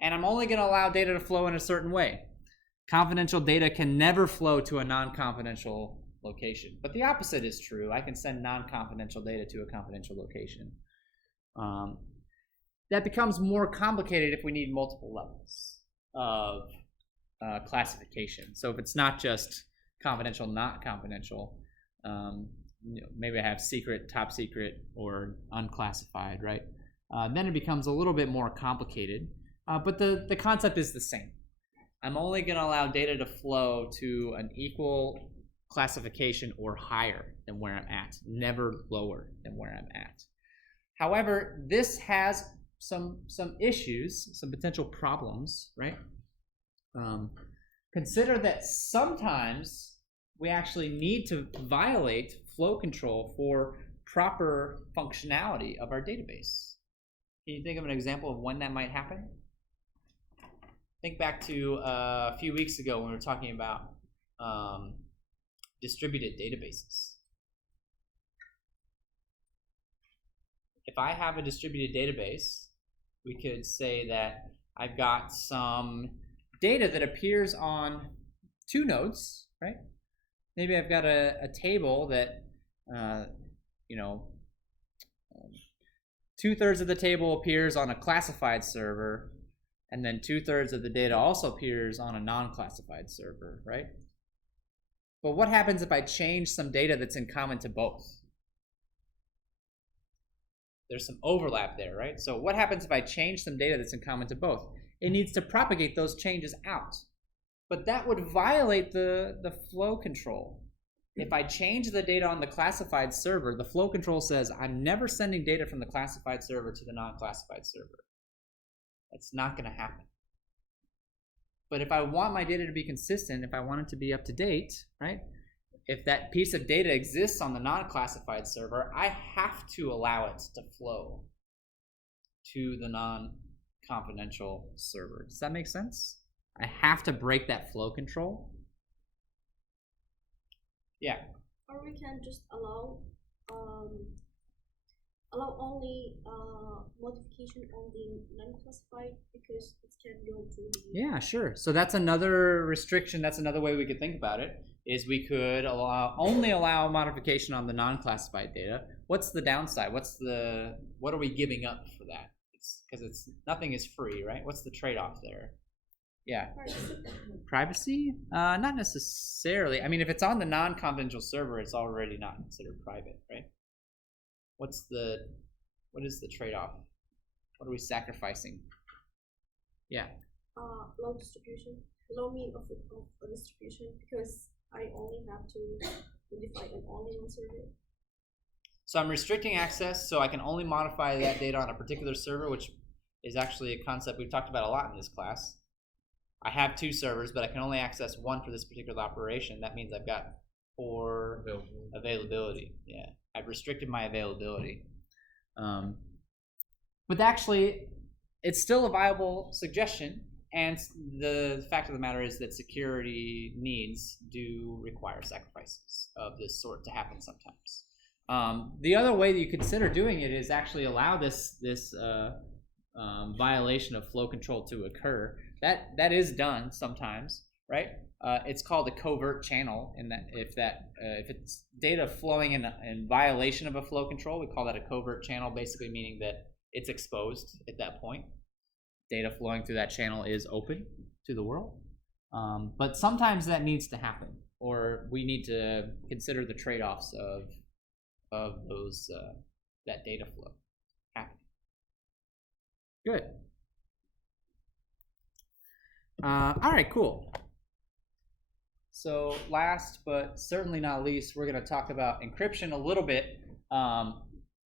And I'm only going to allow data to flow in a certain way. Confidential data can never flow to a non-confidential location. But the opposite is true. I can send non-confidential data to a confidential location. That becomes more complicated if we need multiple levels of classification. So if it's not just confidential, not confidential, maybe I have secret, top secret, or unclassified, right? Then it becomes a little bit more complicated. But the concept is the same. I'm only going to allow data to flow to an equal classification or higher than where I'm at, never lower than where I'm at. However, this has some issues, some potential problems, right? Consider that sometimes we actually need to violate flow control for proper functionality of our database. Can you think of an example of when that might happen? Think back to a few weeks ago when we were talking about distributed databases. If I have a distributed database, we could say that I've got some data that appears on 2 nodes, right? Maybe I've got a table that you know, 2/3 of the table appears on a classified server, and then 2/3 of the data also appears on a non-classified server, right? But what happens if I change some data that's in common to both? There's some overlap there, right? So what happens if I change some data that's in common to both? It needs to propagate those changes out. But that would violate the flow control. If I change the data on the classified server, the flow control says I'm never sending data from the classified server to the non-classified server. That's not going to happen. But if I want my data to be consistent, if I want it to be up to date, right? If that piece of data exists on the non-classified server, I have to allow it to flow to the non-confidential server. Does that make sense? I have to break that flow control. Yeah. Or we can just allow only modification on the non-classified because it can go to the... Yeah, sure. So that's another restriction. That's another way we could think about it, is we could only allow modification on the non-classified data. What's the downside? What are we giving up for that? Because nothing is free, right? What's the trade-off there? Yeah. Privacy? Not necessarily. I mean, if it's on the non-confidential server, it's already not considered private, right? What is the trade-off? What are we sacrificing? Yeah. Low distribution, low mean of distribution, because I only have to modify it only one server. So I'm restricting access, so I can only modify that data on a particular server, which is actually a concept we've talked about a lot in this class. I have 2 servers, but I can only access one for this particular operation. That means I've got 4 availability. Yeah, I've restricted my availability. But actually, it's still a viable suggestion, and the fact of the matter is that security needs do require sacrifices of this sort to happen sometimes. The other way that you consider doing it is actually allow this violation of flow control to occur. That is done sometimes, right? It's called a covert channel, and that if it's data flowing in violation of a flow control, we call that a covert channel, basically meaning that it's exposed at that point. Data flowing through that channel is open to the world. But sometimes that needs to happen, or we need to consider the trade-offs of those that data flow happening. Good. All right, cool. So last but certainly not least, we're going to talk about encryption a little bit.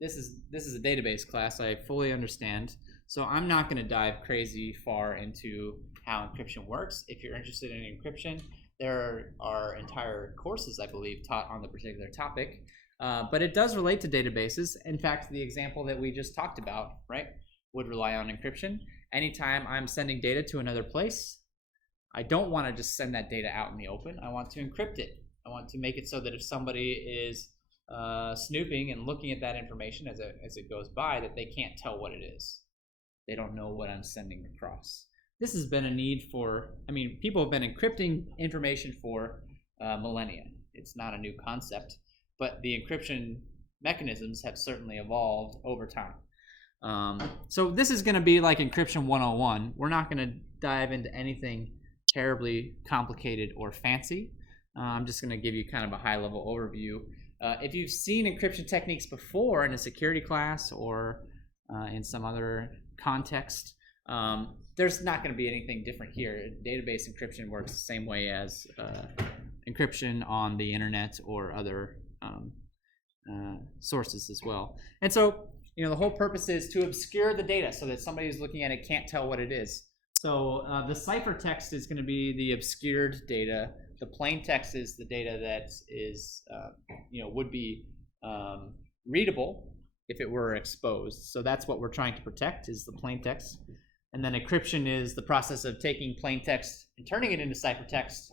This is a database class, I fully understand. So I'm not going to dive crazy far into how encryption works. If you're interested in encryption, there are entire courses, I believe, taught on the particular topic. But it does relate to databases. In fact, the example that we just talked about, right, would rely on encryption. Anytime I'm sending data to another place, I don't want to just send that data out in the open. I want to encrypt it. I want to make it so that if somebody is snooping and looking at that information as it goes by, that they can't tell what it is. They don't know what I'm sending across. This has been a need for, I mean, people have been encrypting information for millennia. It's not a new concept, but the encryption mechanisms have certainly evolved over time. So this is going to be like encryption 101. We're not going to dive into anything terribly complicated or fancy. I'm just going to give you kind of a high-level overview. If you've seen encryption techniques before in a security class or in some other context, there's not going to be anything different here. Database encryption works the same way as encryption on the internet or other sources as well. And so, you know, the whole purpose is to obscure the data so that somebody who's looking at it can't tell what it is. So the ciphertext is going to be the obscured data. The plain text is the data that is, would be readable if it were exposed. So that's what we're trying to protect, is the plain text. And then encryption is the process of taking plain text and turning it into ciphertext.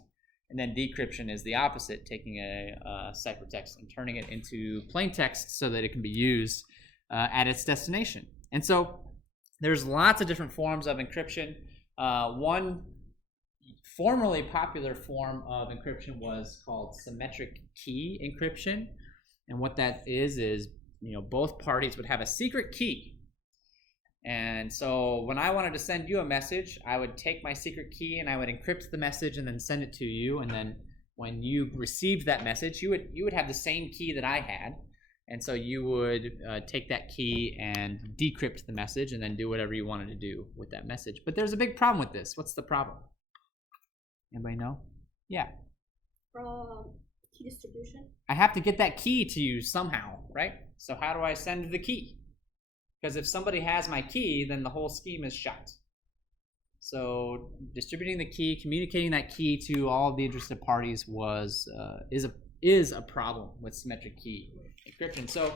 And then decryption is the opposite, taking a ciphertext and turning it into plain text so that it can be used at its destination. And so there's lots of different forms of encryption. One formerly popular form of encryption was called symmetric key encryption. And what that is both parties would have a secret key. And so when I wanted to send you a message, I would take my secret key and I would encrypt the message and then send it to you. And then when you received that message, you would have the same key that I had. And so you would take that key and decrypt the message and then do whatever you wanted to do with that message. But there's a big problem with this. What's the problem? Anybody know? Yeah. Key distribution. I have to get that key to you somehow, right? So how do I send the key? Because if somebody has my key, then the whole scheme is shot. So distributing the key, communicating that key to all the interested parties is a problem with symmetric key encryption. So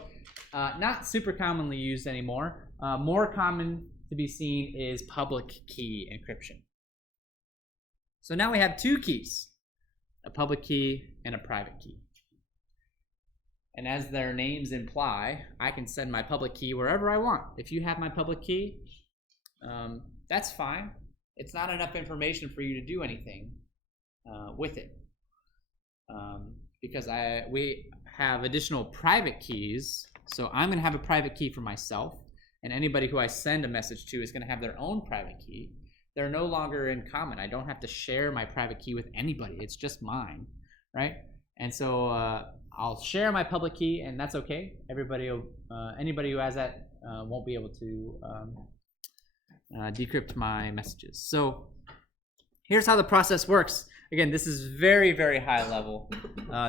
not super commonly used anymore. More common to be seen is public key encryption. So now we have two keys, a public key and a private key. And as their names imply, I can send my public key wherever I want. If you have my public key, that's fine. It's not enough information for you to do anything with it. Because we have additional private keys. So I'm going to have a private key for myself. And anybody who I send a message to is going to have their own private key. They're no longer in common. I don't have to share my private key with anybody. It's just mine, right? And so I'll share my public key, and that's okay. Anybody who has that won't be able to decrypt my messages. So here's how the process works. Again, this is very, very high level.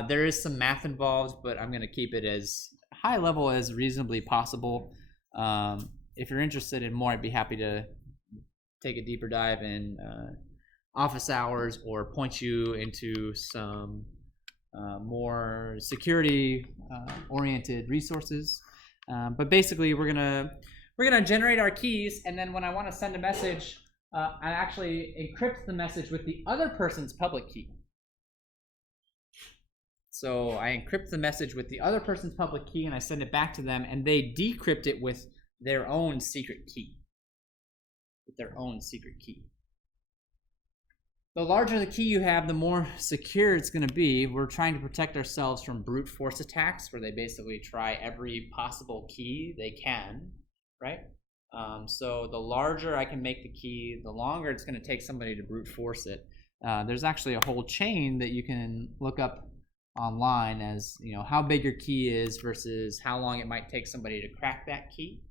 There is some math involved, but I'm going to keep it as high level as reasonably possible. If you're interested in more, I'd be happy to take a deeper dive in office hours or point you into some more security oriented resources. But basically we're gonna generate our keys, and then when I want to send a message, I actually encrypt the message with the other person's public key. So I encrypt the message with the other person's public key and I send it back to them, and they decrypt it with their own secret key. The larger the key you have, the more secure it's going to be. We're trying to protect ourselves from brute force attacks, where they basically try every possible key they can, right? So the larger I can make the key, the longer it's going to take somebody to brute force it. There's actually a whole chain that you can look up online as, how big your key is versus how long it might take somebody to crack that key.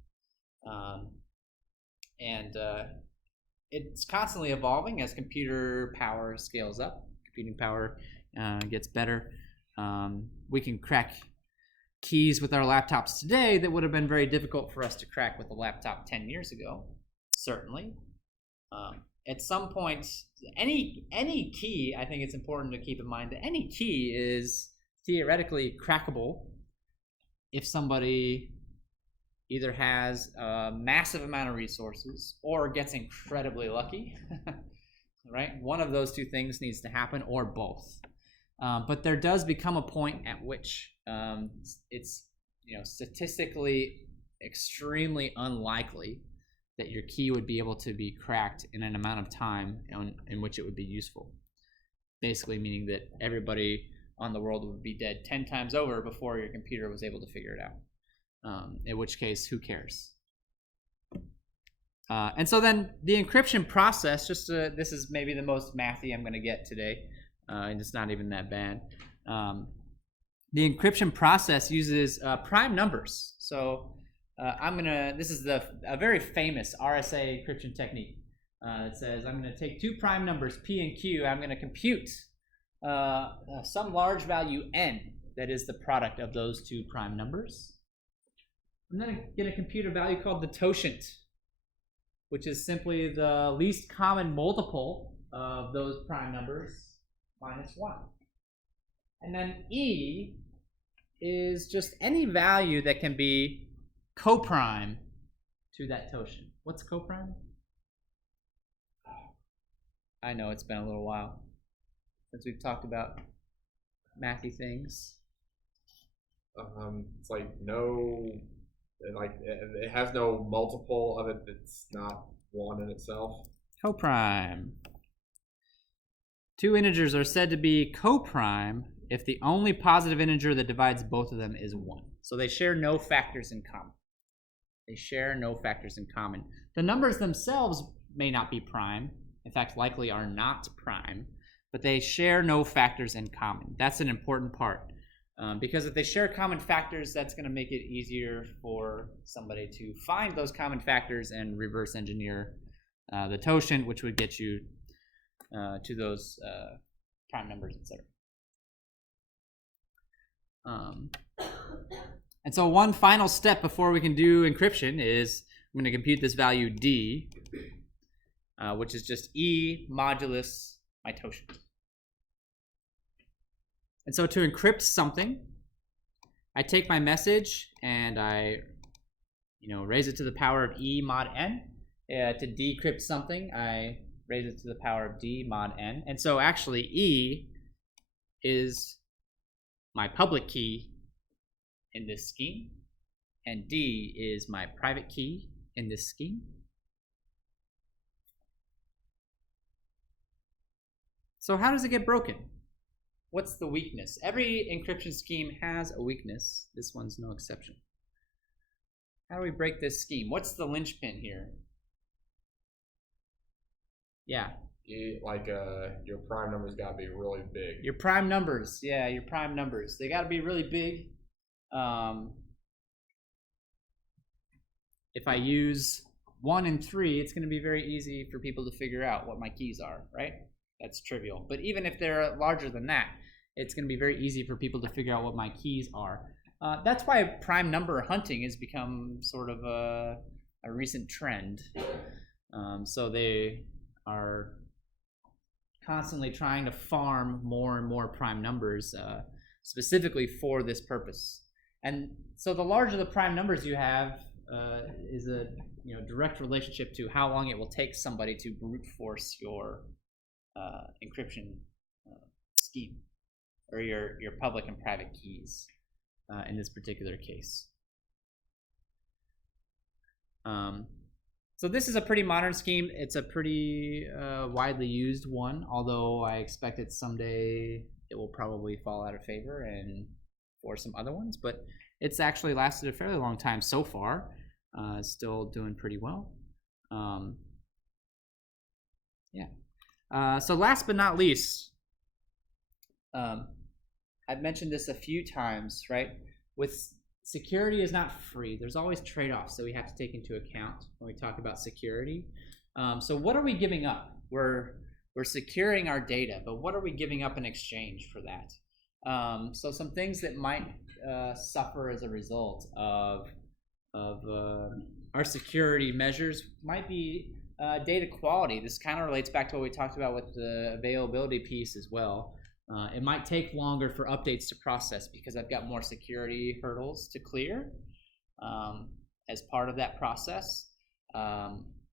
It's constantly evolving as computer power scales up. Computing power gets better. We can crack keys with our laptops today that would have been very difficult for us to crack with a laptop 10 years ago, certainly. At some point, any key, I think it's important to keep in mind that any key is theoretically crackable if somebody either has a massive amount of resources or gets incredibly lucky, right? One of those two things needs to happen, or both. But there does become a point at which it's statistically extremely unlikely that your key would be able to be cracked in an amount of time in which it would be useful. Basically meaning that everybody on the world would be dead 10 times over before your computer was able to figure it out. In which case, who cares? And so then the encryption process, this is maybe the most mathy I'm going to get today, and it's not even that bad. The encryption process uses prime numbers. So this is a very famous RSA encryption technique. It says I'm going to take two prime numbers, P and Q. I'm going to compute some large value n that is the product of those two prime numbers. I'm then going to compute a value called the totient, which is simply the least common multiple of those prime numbers minus 1. And then E is just any value that can be coprime to that totient. What's coprime? I know it's been a little while since we've talked about mathy things. It's like it has no multiple of it. It's not one in itself. Coprime. Two integers are said to be coprime if the only positive integer that divides both of them is 1. So they share no factors in common. They share no factors in common. The numbers themselves may not be prime. In fact, likely are not prime. But they share no factors in common. That's an important part. Because if they share common factors, that's going to make it easier for somebody to find those common factors and reverse engineer the totient, which would get you to those prime numbers, etc. And so one final step before we can do encryption is I'm going to compute this value D, which is just E modulus my totient. And so to encrypt something, I take my message and I raise it to the power of E mod n. To decrypt something, I raise it to the power of D mod n. And so actually E is my public key in this scheme, and D is my private key in this scheme. So how does it get broken? What's the weakness? Every encryption scheme has a weakness. This one's no exception. How do we break this scheme? What's the linchpin here? Yeah. Your prime numbers got to be really big. Your prime numbers, yeah, your prime numbers. They got to be really big. If I use 1 and 3, it's going to be very easy for people to figure out what my keys are, right? That's trivial. But even if they're larger than that, it's going to be very easy for people to figure out what my keys are. That's why prime number hunting has become sort of a recent trend. So they are constantly trying to farm more and more prime numbers specifically for this purpose. And so the larger the prime numbers you have is a direct relationship to how long it will take somebody to brute force your encryption scheme, or your public and private keys in this particular case. So this is a pretty modern scheme. It's a pretty widely used one, although I expect it someday it will probably fall out of favor and for some other ones, but it's actually lasted a fairly long time so far. Still doing pretty well. So last but not least, I've mentioned this a few times, right? With security is not free. There's always trade-offs that we have to take into account when we talk about security. So what are we giving up? We're securing our data, but what are we giving up in exchange for that? So some things that might suffer as a result of our security measures might be data quality. This kind of relates back to what we talked about with the availability piece as well. It might take longer for updates to process because I've got more security hurdles to clear as part of that process.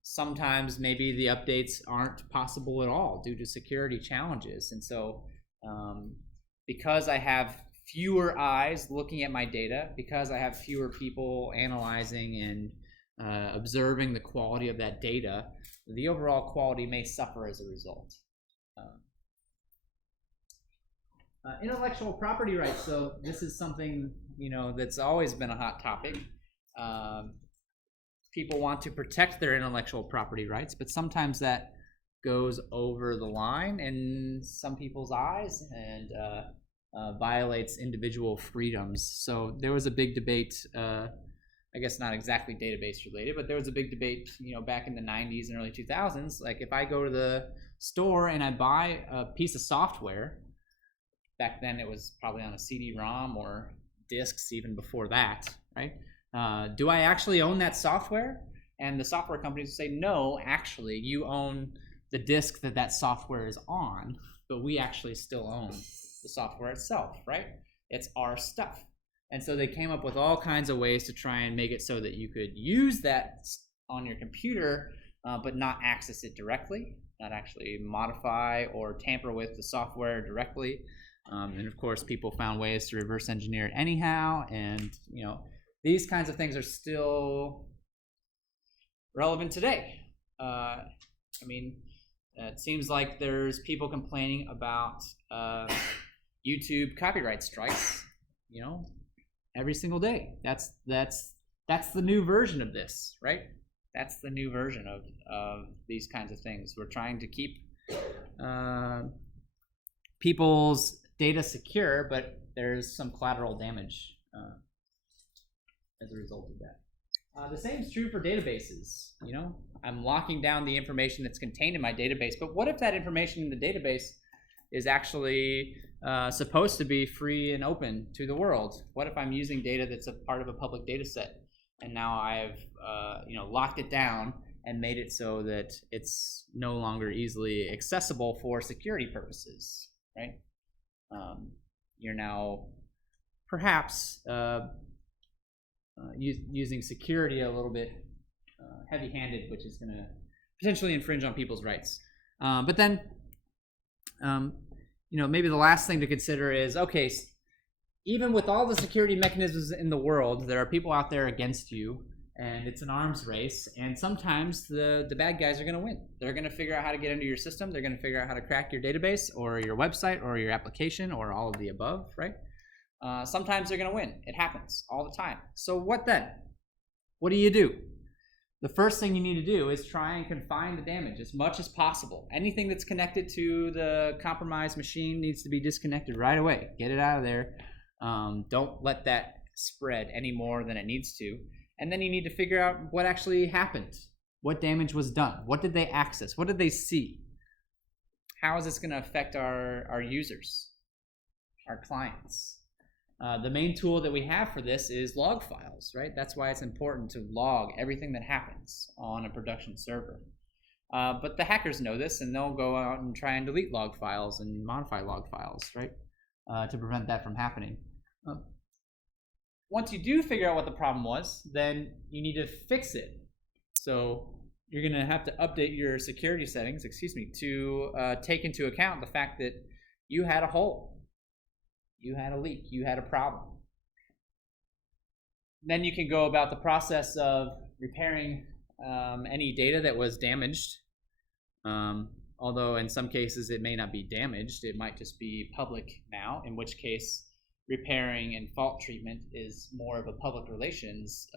Sometimes maybe the updates aren't possible at all due to security challenges. And so because I have fewer eyes looking at my data, because I have fewer people analyzing and observing the quality of that data, the overall quality may suffer as a result. Intellectual property rights. So this is something that's always been a hot topic. People want to protect their intellectual property rights, but sometimes that goes over the line in some people's eyes and violates individual freedoms. So there was a big debate. I guess not exactly database related, but there was a big debate, back in the 90s and early 2000s. Like if I go to the store and I buy a piece of software, back then it was probably on a CD-ROM or discs even before that, right? Do I actually own that software? And the software companies say, no, actually, you own the disk that software is on, but we actually still own the software itself, right? It's our stuff. And so they came up with all kinds of ways to try and make it so that you could use that on your computer, but not access it directly, not actually modify or tamper with the software directly. And of course, people found ways to reverse engineer it anyhow. And these kinds of things are still relevant today. It seems like there's people complaining about YouTube copyright strikes. every single day. That's the new version of this, right? That's the new version of these kinds of things. We're trying to keep people's data secure, but there's some collateral damage as a result of that. The same is true for databases. You know, I'm locking down the information that's contained in my database, but what if that information in the database is actually supposed to be free and open to the world? What if I'm using data that's a part of a public data set, and now I've locked it down and made it so that it's no longer easily accessible for security purposes, right? You're now perhaps using security a little bit heavy-handed, which is going to potentially infringe on people's rights. But then, maybe the last thing to consider is, okay, even with all the security mechanisms in the world, there are people out there against you, and it's an arms race, and sometimes the bad guys are going to win. They're going to figure out how to get into your system. They're going to figure out how to crack your database or your website or your application or all of the above, right? Sometimes they're going to win. It happens all the time. So what then? What do you do? The first thing you need to do is try and confine the damage as much as possible. Anything that's connected to the compromised machine needs to be disconnected right away. Get it out of there. Don't let that spread any more than it needs to. And then you need to figure out what actually happened. What damage was done? What did they access? What did they see? How is this going to affect our users, our clients? The main tool that we have for this is log files, right? That's why it's important to log everything that happens on a production server. But the hackers know this, and they'll go out and try and delete log files and modify log files, right? To prevent that from happening. Once you do figure out what the problem was, then you need to fix it. So you're going to have to update your security settings, to take into account the fact that you had a hole, you had a leak, you had a problem. Then you can go about the process of repairing any data that was damaged. Although in some cases it may not be damaged, it might just be public now, in which case repairing and fault treatment is more of a public relations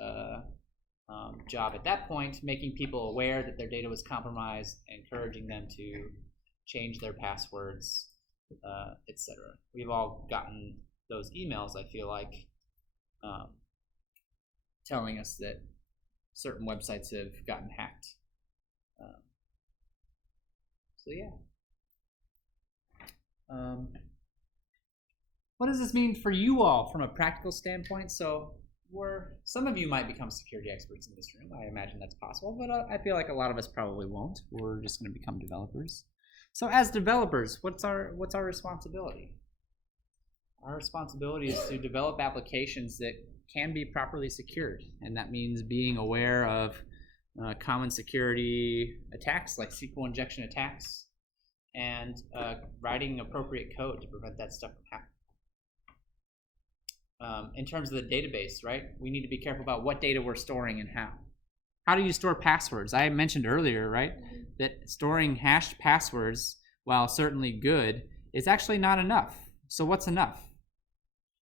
job at that point, making people aware that their data was compromised, encouraging them to change their passwords, etc. We've all gotten those emails, I feel like, telling us that certain websites have gotten hacked. So yeah. What does this mean for you all from a practical standpoint? So some of you might become security experts in this room. I imagine that's possible, but I feel like a lot of us probably won't. We're just going to become developers. So as developers, what's our responsibility? Our responsibility is to develop applications that can be properly secured, and that means being aware of common security attacks like SQL injection attacks, and writing appropriate code to prevent that stuff from happening. In terms of the database, right, we need to be careful about what data we're storing and how. How do you store passwords? I mentioned earlier, right, that storing hashed passwords, while certainly good, is actually not enough. So what's enough?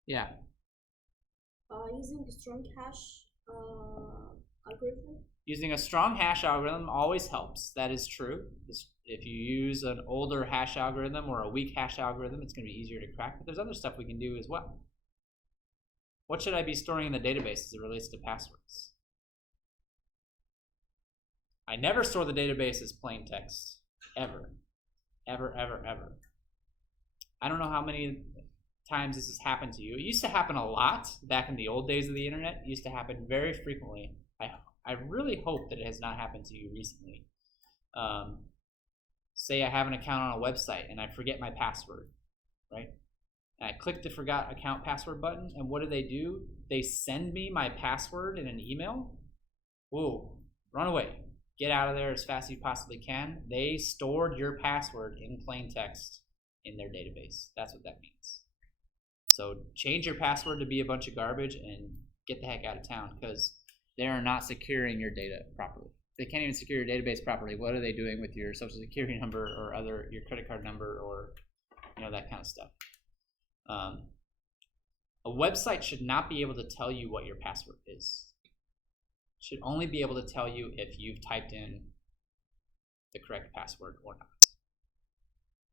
Yeah. Using the strong hash algorithm. Using a strong hash algorithm always helps. That is true. If you use an older hash algorithm or a weak hash algorithm, it's going to be easier to crack. But there's other stuff we can do as well. What should I be storing in the database as it relates to passwords? I never store the database as plain text. Ever. Ever, ever, ever. I don't know how many times this has happened to you. It used to happen a lot back in the old days of the internet. It used to happen very frequently. I really hope that it has not happened to you recently. Say I have an account on a website and I forget my password, right? And I click the forgot account password button, and what do? They send me my password in an email. Whoa, run away. Get out of there as fast as you possibly can. They stored your password in plain text in their database. That's what that means. So change your password to be a bunch of garbage and get the heck out of town, because they are not securing your data properly. They can't even secure your database properly. What are they doing with your social security number or your credit card number or that kind of stuff? A website should not be able to tell you what your password is. It should only be able to tell you if you've typed in the correct password or not.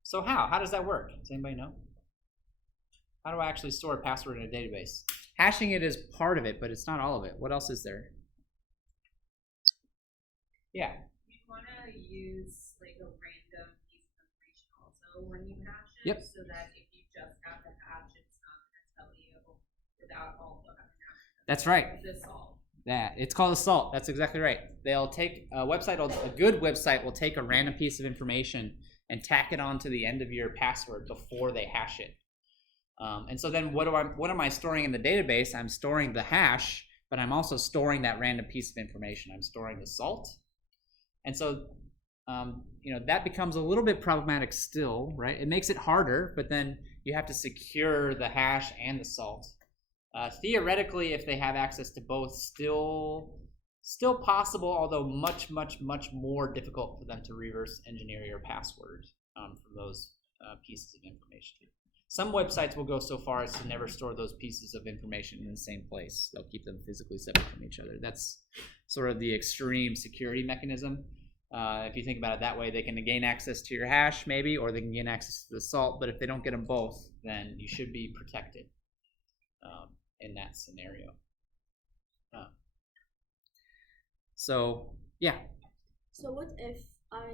So how does that work? Does anybody know? How do I actually store a password in a database? Hashing it is part of it, but it's not all of it. What else is there? Yeah. You want to use like a random piece of information also when you hash it, Yep. so that if you just have the hash, it's not going to tell you without also having hash. That's right. The salt. Yeah, it's called assault. That's exactly right. They'll take a good website will take a random piece of information and tack it onto the end of your password before they hash it. And so then what am I storing in the database? I'm storing the hash, but I'm also storing that random piece of information. I'm storing the salt. And so, that becomes a little bit problematic still, right? It makes it harder, but then you have to secure the hash and the salt. Theoretically, if they have access to both, still possible, although much, much, much more difficult for them to reverse engineer your password from those pieces of information. Some websites will go so far as to never store those pieces of information in the same place. They'll keep them physically separate from each other. That's sort of the extreme security mechanism. If you think about it that way, they can gain access to your hash maybe, or they can gain access to the salt, but if they don't get them both, then you should be protected in that scenario. So what if I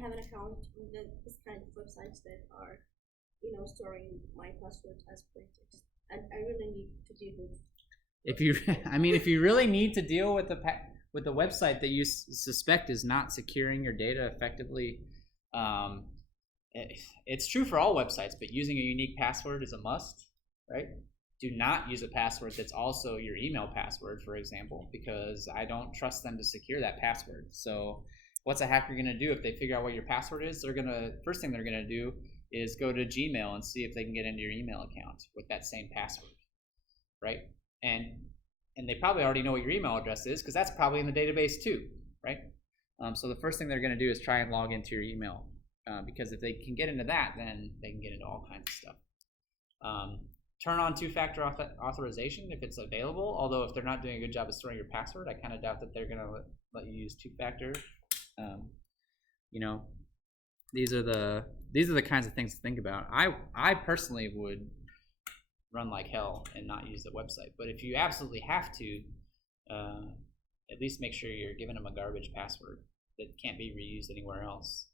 have an account on this kind of websites that are, storing my password as plaintext, and I really need to deal with. If you really need to deal with the website that you suspect is not securing your data effectively, it's true for all websites, but using a unique password is a must, right? Do not use a password that's also your email password, for example, because I don't trust them to secure that password. So what's a hacker going to do if they figure out what your password is? First thing they're going to do is go to Gmail and see if they can get into your email account with that same password, right? And they probably already know what your email address is because that's probably in the database too, right? So the first thing they're going to do is try and log into your email because if they can get into that, then they can get into all kinds of stuff. Turn on two-factor authorization if it's available, although if they're not doing a good job of storing your password, I kind of doubt that they're going to let you use two-factor. These are the kinds of things to think about. I personally would run like hell and not use the website, but if you absolutely have to, at least make sure you're giving them a garbage password that can't be reused anywhere else.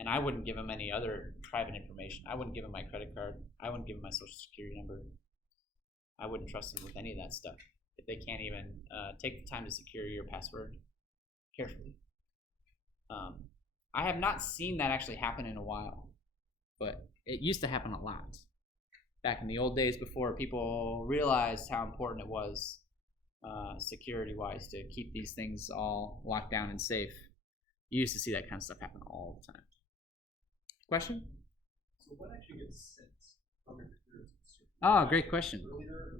And I wouldn't give them any other private information. I wouldn't give them my credit card. I wouldn't give them my social security number. I wouldn't trust them with any of that stuff if they can't even take the time to secure your password carefully. I have not seen that actually happen in a while, but it used to happen a lot. Back in the old days before people realized how important it was security-wise to keep these things all locked down and safe, you used to see that kind of stuff happen all the time. Question? So what actually gets sent from your computer to the server? Oh, great question. Earlier?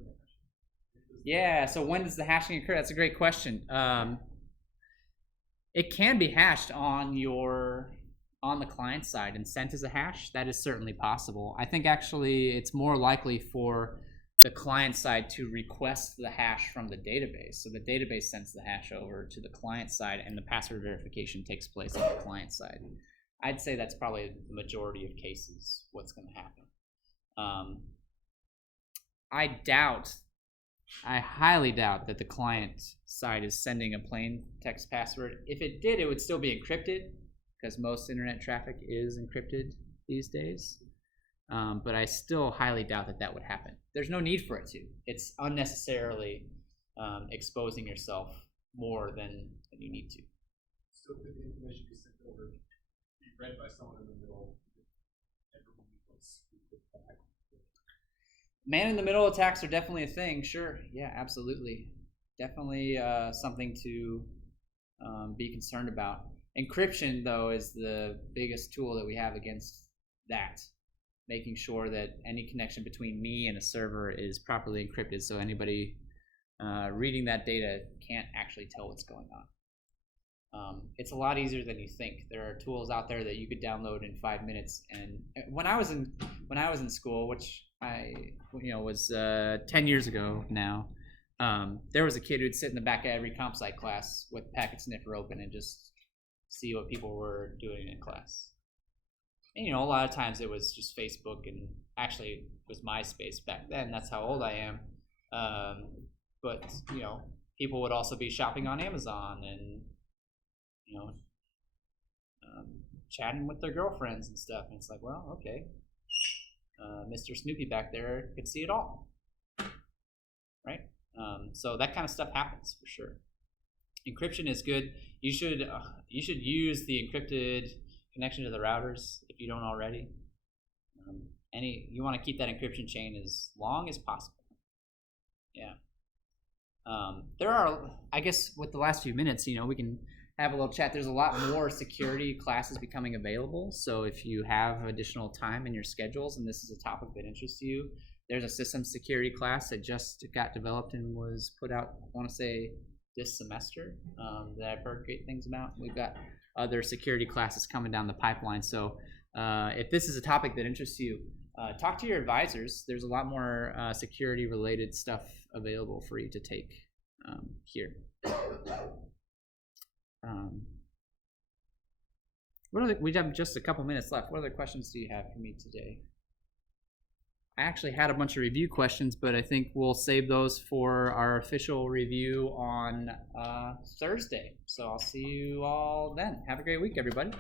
Yeah, so when does the hashing occur? That's a great question. It can be hashed on the client side and sent as a hash. That is certainly possible. I think actually it's more likely for the client side to request the hash from the database. So the database sends the hash over to the client side and the password verification takes place on the client side. I'd say that's probably the majority of cases what's going to happen. I highly doubt that the client side is sending a plain text password. If it did, it would still be encrypted because most internet traffic is encrypted these days. But I still highly doubt that would happen. There's no need for it to. It's unnecessarily exposing yourself more than you need to. So could the information be sent over, be read by someone in the middle, everyone wants to get back? Man-in-the-middle attacks are definitely a thing. Sure, yeah, absolutely. Definitely something to be concerned about. Encryption, though, is the biggest tool that we have against that. Making sure that any connection between me and a server is properly encrypted so anybody reading that data can't actually tell what's going on. It's a lot easier than you think. There are tools out there that you could download in 5 minutes. And when I was in school, which was 10 years ago now. There was a kid who'd sit in the back of every comp sci class with packet sniffer open and just see what people were doing in class. And a lot of times it was just Facebook, and actually it was MySpace back then. That's how old I am. But people would also be shopping on Amazon and chatting with their girlfriends and stuff. And it's like, well, okay, Mr. Snoopy back there could see it all, right? So that kind of stuff happens for sure. Encryption is good. You should use the encrypted connection to the routers if you don't already. You want to keep that encryption chain as long as possible. Yeah. There are, I guess, with the last few minutes, we can have a little chat. There's a lot more security classes becoming available. So if you have additional time in your schedules and this is a topic that interests you, there's a systems security class that just got developed and was put out, I want to say, this semester that I've heard great things about. We've got other security classes coming down the pipeline. So if this is a topic that interests you, talk to your advisors. There's a lot more security related stuff available for you to take here. We have just a couple minutes left. What other questions do you have for me today? I actually had a bunch of review questions, but I think we'll save those for our official review on Thursday. So I'll see you all then. Have a great week, everybody.